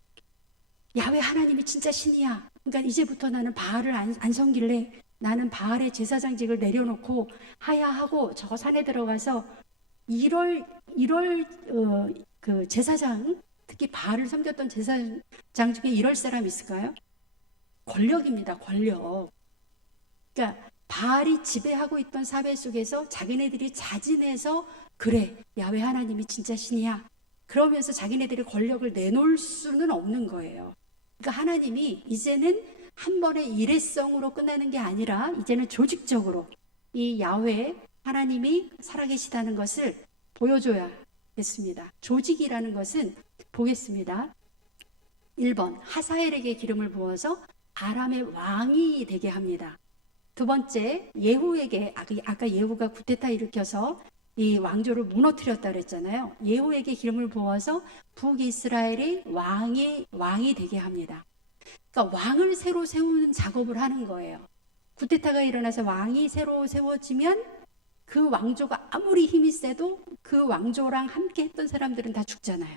야훼 하나님이 진짜 신이야. 그러니까 이제부터 나는 바알을 안 섬길래. 나는 바알의 제사장직을 내려놓고 하야하고 저 산에 들어가서 1월 그 제사장, 특히 바알을 섬겼던 제사장 중에 이럴 사람 있을까요? 권력입니다. 권력. 그러니까 바알이 지배하고 있던 사회 속에서 자기네들이 자진해서 그래, 야훼 하나님이 진짜 신이야. 그러면서 자기네들이 권력을 내놓을 수는 없는 거예요. 그러니까 하나님이 이제는 한 번의 일회성으로 끝나는 게 아니라 이제는 조직적으로 이 야훼 하나님이 살아계시다는 것을 보여줘야겠습니다. 조직이라는 것은 보겠습니다. 1번 하사엘에게 기름을 부어서 아람의 왕이 되게 합니다. 두 번째, 예후에게, 아까 예후가 쿠데타 일으켜서 이 왕조를 무너뜨렸다 그랬잖아요. 예후에게 기름을 부어서 북이스라엘의 왕이 되게 합니다. 그러니까 왕을 새로 세우는 작업을 하는 거예요. 쿠데타가 일어나서 왕이 새로 세워지면 그 왕조가 아무리 힘이 세도 그 왕조랑 함께 했던 사람들은 다 죽잖아요.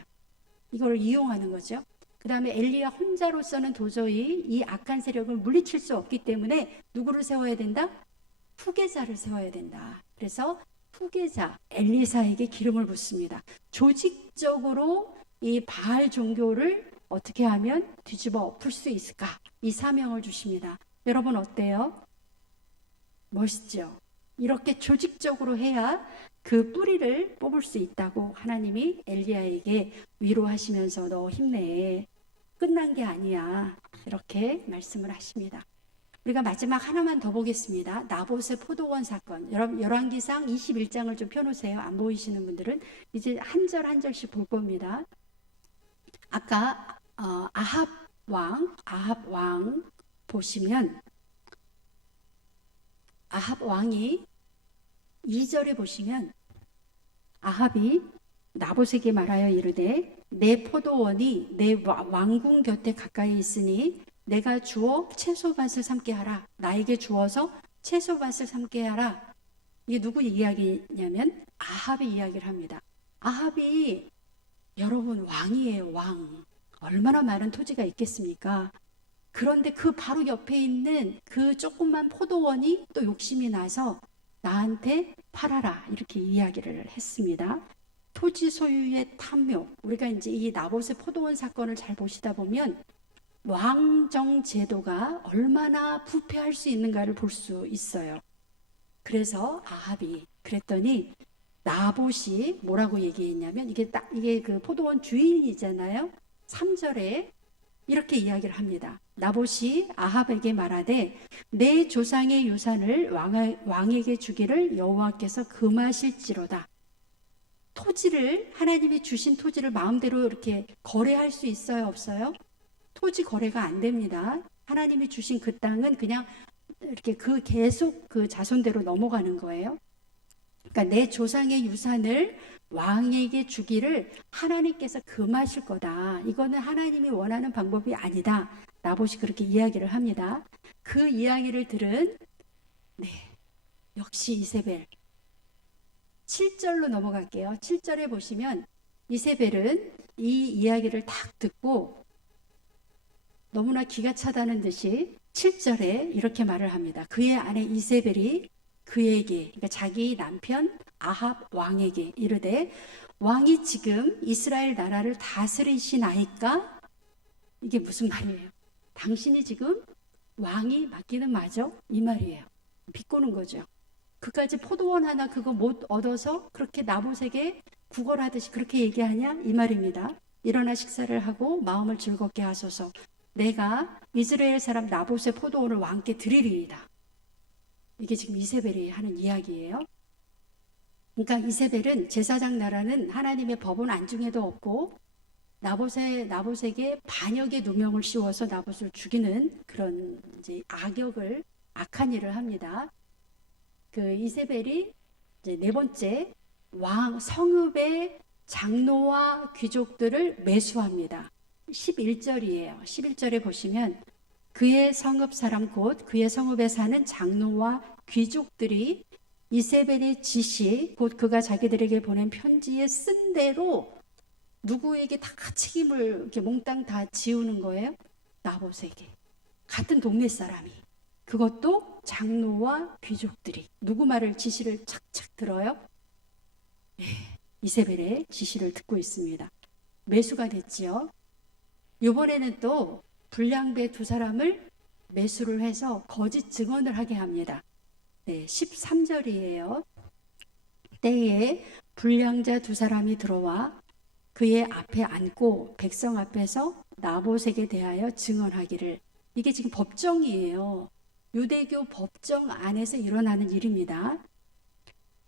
이걸 이용하는 거죠. 그 다음에 엘리야 혼자로서는 도저히 이 악한 세력을 물리칠 수 없기 때문에 누구를 세워야 된다? 후계자를 세워야 된다. 그래서 후계자 엘리사에게 기름을 붓습니다. 조직적으로 이 바알 종교를 어떻게 하면 뒤집어 엎을 수 있을까? 이 사명을 주십니다. 여러분 어때요? 멋있죠? 이렇게 조직적으로 해야 그 뿌리를 뽑을 수 있다고 하나님이 엘리야에게 위로하시면서 너 힘내. 끝난 게 아니야. 이렇게 말씀을 하십니다. 우리가 마지막 하나만 더 보겠습니다. 나봇의 포도원 사건. 여러분 열왕기상 21장을 좀 펴놓으세요. 안 보이시는 분들은 이제 한 절 한 절씩 볼 겁니다. 아까 아합 왕 보시면 아합 왕이 2절에 보시면 아합이 나봇에게 말하여 이르되 내 포도원이 내 왕궁 곁에 가까이 있으니 내가 주어 채소밭을 삼게 하라. 나에게 주어서 채소밭을 삼게 하라. 이게 누구 이야기냐면 아합의 이야기를 합니다. 아합이 여러분 왕이에요. 왕. 얼마나 많은 토지가 있겠습니까? 그런데 그 바로 옆에 있는 그 조그만 포도원이 또 욕심이 나서 나한테 팔아라. 이렇게 이야기를 했습니다. 토지 소유의 탐욕. 우리가 이제 이 나봇의 포도원 사건을 잘 보시다 보면 왕정 제도가 얼마나 부패할 수 있는가를 볼 수 있어요. 그래서 아합이 그랬더니 나봇이 뭐라고 얘기했냐면 이게 그 포도원 주인이잖아요. 3절에 이렇게 이야기를 합니다. 나봇이 아합에게 말하되 내 조상의 유산을 왕에게 주기를 여호와께서 금하실지로다. 토지를 하나님이 주신 토지를 마음대로 이렇게 거래할 수 있어요, 없어요? 토지 거래가 안 됩니다. 하나님이 주신 그 땅은 그냥 이렇게 계속 그 자손대로 넘어가는 거예요. 그러니까 내 조상의 유산을 왕에게 주기를 하나님께서 금하실 거다. 이거는 하나님이 원하는 방법이 아니다. 나봇이 그렇게 이야기를 합니다. 그 이야기를 들은 역시 이세벨. 7절로 넘어갈게요. 7절에 보시면 이세벨은 이 이야기를 딱 듣고 너무나 기가 차다는 듯이 7절에 이렇게 말을 합니다. 그의 아내 이세벨이 그에게, 그러니까 자기 남편 아합 왕에게 이르되 왕이 지금 이스라엘 나라를 다스리시나이까? 이게 무슨 말이에요? 당신이 지금 왕이 맞기는 맞아? 이 말이에요. 비꼬는 거죠. 그까지 포도원 하나 그거 못 얻어서 그렇게 나봇에게 구걸하듯이 그렇게 얘기하냐? 이 말입니다. 일어나 식사를 하고 마음을 즐겁게 하소서. 내가 이스라엘 사람 나봇의 포도원을 왕께 드리리이다. 이게 지금 이세벨이 하는 이야기예요. 그러니까 이세벨은 제사장 나라는 하나님의 법은 안중에도 없고 나봇에게 반역의 누명을 씌워서 나봇을 죽이는 그런 이제 악한 일을 합니다. 그 이세벨이 이제 네 번째 왕 성읍의 장로와 귀족들을 매수합니다. 11절이에요. 11절에 보시면 그의 성읍 사람 곧 그의 성읍에 사는 장로와 귀족들이 이세벨의 지시 곧 그가 자기들에게 보낸 편지에 쓴 대로 누구에게 다 책임을 이렇게 몽땅 다 지우는 거예요? 나봇에게. 같은 동네 사람이. 그것도 장로와 귀족들이. 누구 말을 지시를 착착 들어요? 네, 이세벨의 지시를 듣고 있습니다. 매수가 됐지요. 이번에는 또 불량배 두 사람을 매수를 해서 거짓 증언을 하게 합니다. 네, 13절이에요. 때에 불량자 두 사람이 들어와 그의 앞에 앉고 백성 앞에서 나봇에게 대하여 증언하기를. 이게 지금 법정이에요. 유대교 법정 안에서 일어나는 일입니다.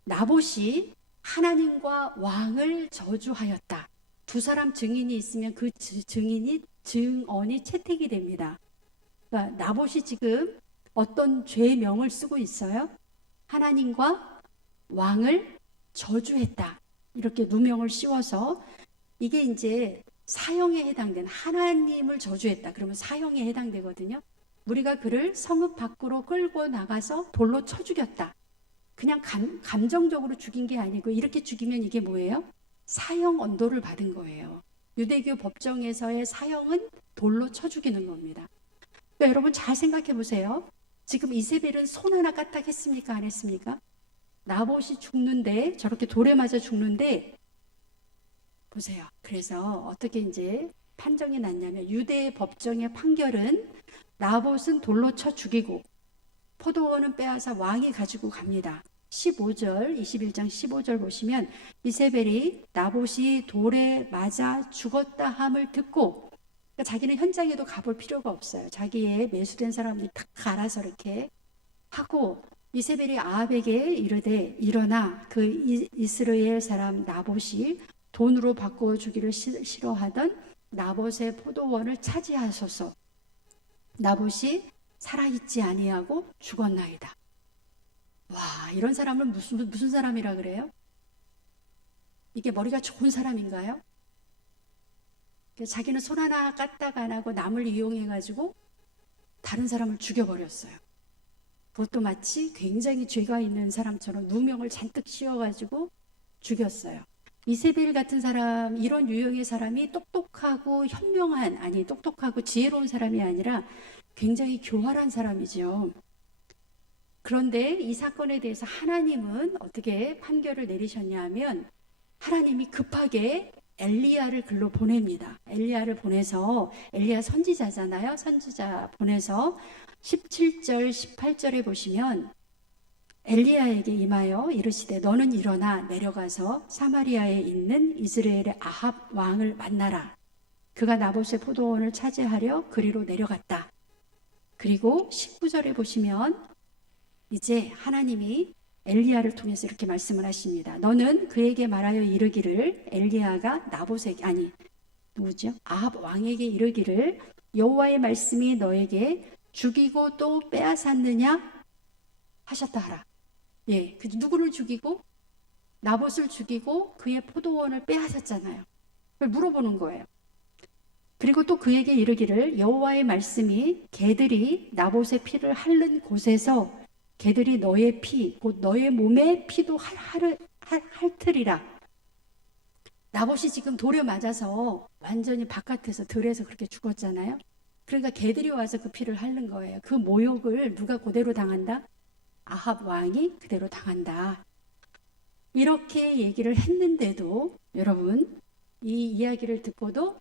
나봇이 하나님과 왕을 저주하였다. 두 사람 증인이 있으면 그 증언이 채택이 됩니다. 그러니까 나봇이 지금 어떤 죄명을 쓰고 있어요? 하나님과 왕을 저주했다. 이렇게 누명을 씌워서 이게 이제 사형에 해당된, 하나님을 저주했다. 그러면 사형에 해당되거든요. 우리가 그를 성읍 밖으로 끌고 나가서 돌로 쳐 죽였다. 그냥 감정적으로 죽인 게 아니고 이렇게 죽이면 이게 뭐예요? 사형 언도를 받은 거예요. 유대교 법정에서의 사형은 돌로 쳐 죽이는 겁니다. 그러니까 여러분 잘 생각해 보세요. 지금 이세벨은 손 하나 까딱했습니까? 안 했습니까? 나봇이 죽는데, 저렇게 돌에 맞아 죽는데, 보세요. 그래서 어떻게 이제 판정이 났냐면 유대 법정의 판결은 나봇은 돌로 쳐 죽이고 포도원은 빼앗아 왕이 가지고 갑니다. 15절, 21장 15절 보시면 이세벨이 나봇이 돌에 맞아 죽었다 함을 듣고, 그러니까 자기는 현장에도 가볼 필요가 없어요. 자기의 매수된 사람들이 다 갈아서 이렇게 하고, 이세벨이 아합에게 이르되 일어나 그 이스라엘 사람 나봇이 돈으로 바꾸어 주기를 싫어하던 나봇의 포도원을 차지하소서. 나봇이 살아있지 아니하고 죽었나이다. 와, 이런 사람은 무슨 사람이라 그래요? 이게 머리가 좋은 사람인가요? 자기는 손 하나 까딱 안 하고 남을 이용해 가지고 다른 사람을 죽여버렸어요. 그것도 마치 굉장히 죄가 있는 사람처럼 누명을 잔뜩 씌워가지고 죽였어요. 이세벨 같은 사람, 이런 유형의 사람이 똑똑하고 현명한, 아니 똑똑하고 지혜로운 사람이 아니라 굉장히 교활한 사람이죠. 그런데 이 사건에 대해서 하나님은 어떻게 판결을 내리셨냐 하면, 하나님이 급하게 엘리야를 글로 보냅니다. 엘리야를 보내서, 엘리야 선지자잖아요. 선지자 보내서 17절 18절에 보시면 엘리야에게 임하여 이르시되 너는 일어나 내려가서 사마리아에 있는 이스라엘의 아합 왕을 만나라. 그가 나봇의 포도원을 차지하려 그리로 내려갔다. 그리고 19절에 보시면 이제 하나님이 엘리야를 통해서 이렇게 말씀을 하십니다. 너는 그에게 말하여 이르기를, 엘리야가 나봇에게, 아니 누구죠? 아합 왕에게 이르기를, 여호와의 말씀이 너에게 죽이고 또 빼앗았느냐 하셨다 하라. 예, 그 누구를 죽이고? 나봇을 죽이고 그의 포도원을 빼앗았잖아요. 그걸 물어보는 거예요. 그리고 또 그에게 이르기를, 여호와의 말씀이 개들이 나봇의 피를 핥는 곳에서 개들이 너의 피, 곧 너의 몸의 피도 핥으리라. 나봇이 지금 돌에 맞아서 완전히 바깥에서 들에서 그렇게 죽었잖아요. 그러니까 개들이 와서 그 피를 핥는 거예요. 그 모욕을 누가 그대로 당한다? 아합 왕이 그대로 당한다. 이렇게 얘기를 했는데도 여러분, 이 이야기를 듣고도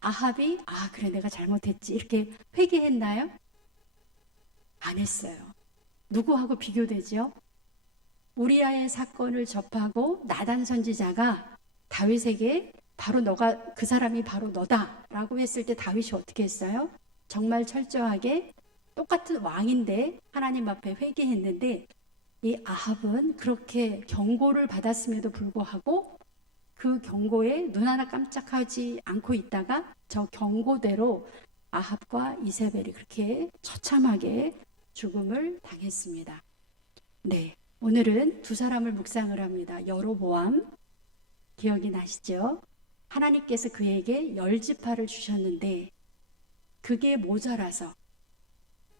아합이 그래 내가 잘못했지 이렇게 회개했나요? 안 했어요. 누구하고 비교되죠? 우리아의 사건을 접하고 나단 선지자가 다윗에게 바로 너가, 그 사람이 바로 너다라고 했을 때 다윗이 어떻게 했어요? 정말 철저하게 똑같은 왕인데 하나님 앞에 회개했는데, 이 아합은 그렇게 경고를 받았음에도 불구하고 그 경고에 눈 하나 깜짝하지 않고 있다가 저 경고대로 아합과 이세벨이 그렇게 처참하게 죽음을 당했습니다. 네, 오늘은 두 사람을 묵상을 합니다. 여로보암 기억이 나시죠? 하나님께서 그에게 10지파를 주셨는데 그게 모자라서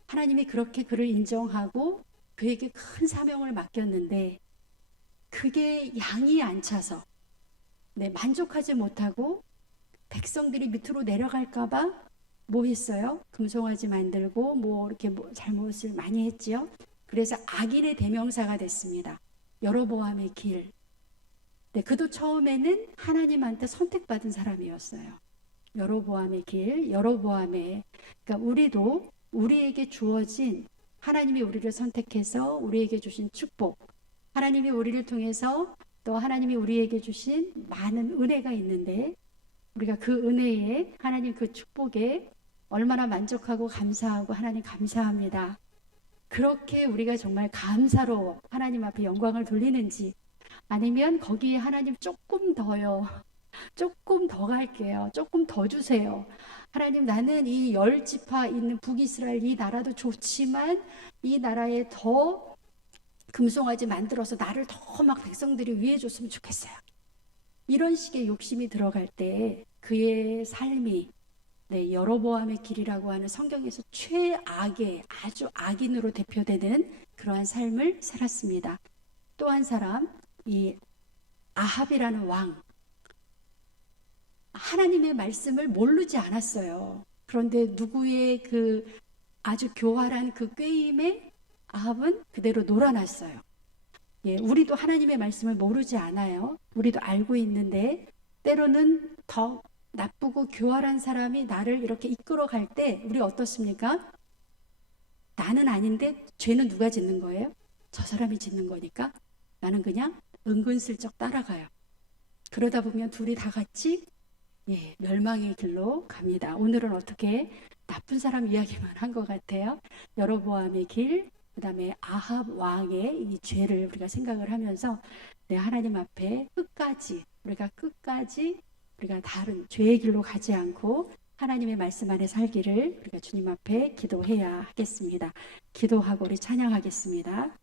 하나님이 그렇게 그를 인정하고 그에게 큰 사명을 맡겼는데 그게 양이 안 차서 만족하지 못하고 백성들이 밑으로 내려갈까봐 뭐 했어요? 금송아지 만들고 이렇게 잘못을 많이 했지요. 그래서 악인의 대명사가 됐습니다. 여로보암의 길. 그도 처음에는 하나님한테 선택받은 사람이었어요. 여로보암의 길, 여로보암의, 그러니까 우리도 우리에게 주어진 하나님이 우리를 선택해서 우리에게 주신 축복, 하나님이 우리를 통해서 또 하나님이 우리에게 주신 많은 은혜가 있는데 우리가 그 은혜에 하나님 그 축복에 얼마나 만족하고 감사하고 하나님 감사합니다. 그렇게 우리가 정말 감사로 하나님 앞에 영광을 돌리는지 아니면 거기에 하나님 조금 더요. 조금 더 갈게요. 조금 더 주세요. 하나님 나는 이 10지파 있는 북이스라엘 이 나라도 좋지만 이 나라에 더 금송아지 만들어서 나를 더 막 백성들이 위해 줬으면 좋겠어요. 이런 식의 욕심이 들어갈 때 그의 삶이 여로보암의 길이라고 하는 성경에서 최악의 아주 악인으로 대표되는 그러한 삶을 살았습니다. 또 한 사람 이 아합이라는 왕 하나님의 말씀을 모르지 않았어요. 그런데 누구의 그 아주 교활한 그 꾀임에 아합은 그대로 놀아났어요. 우리도 하나님의 말씀을 모르지 않아요. 우리도 알고 있는데 때로는 더 나쁘고 교활한 사람이 나를 이렇게 이끌어갈 때 우리 어떻습니까? 나는 아닌데 죄는 누가 짓는 거예요? 저 사람이 짓는 거니까 나는 그냥 은근슬쩍 따라가요. 그러다 보면 둘이 다 같이 멸망의 길로 갑니다. 오늘은 어떻게 나쁜 사람 이야기만 한 것 같아요. 여로보암의 길, 그 다음에 아합 왕의 이 죄를 우리가 생각을 하면서 하나님 앞에 우리가 끝까지 우리가 다른 죄의 길로 가지 않고 하나님의 말씀 안에 살기를 우리가 주님 앞에 기도해야 하겠습니다. 기도하고 우리 찬양하겠습니다.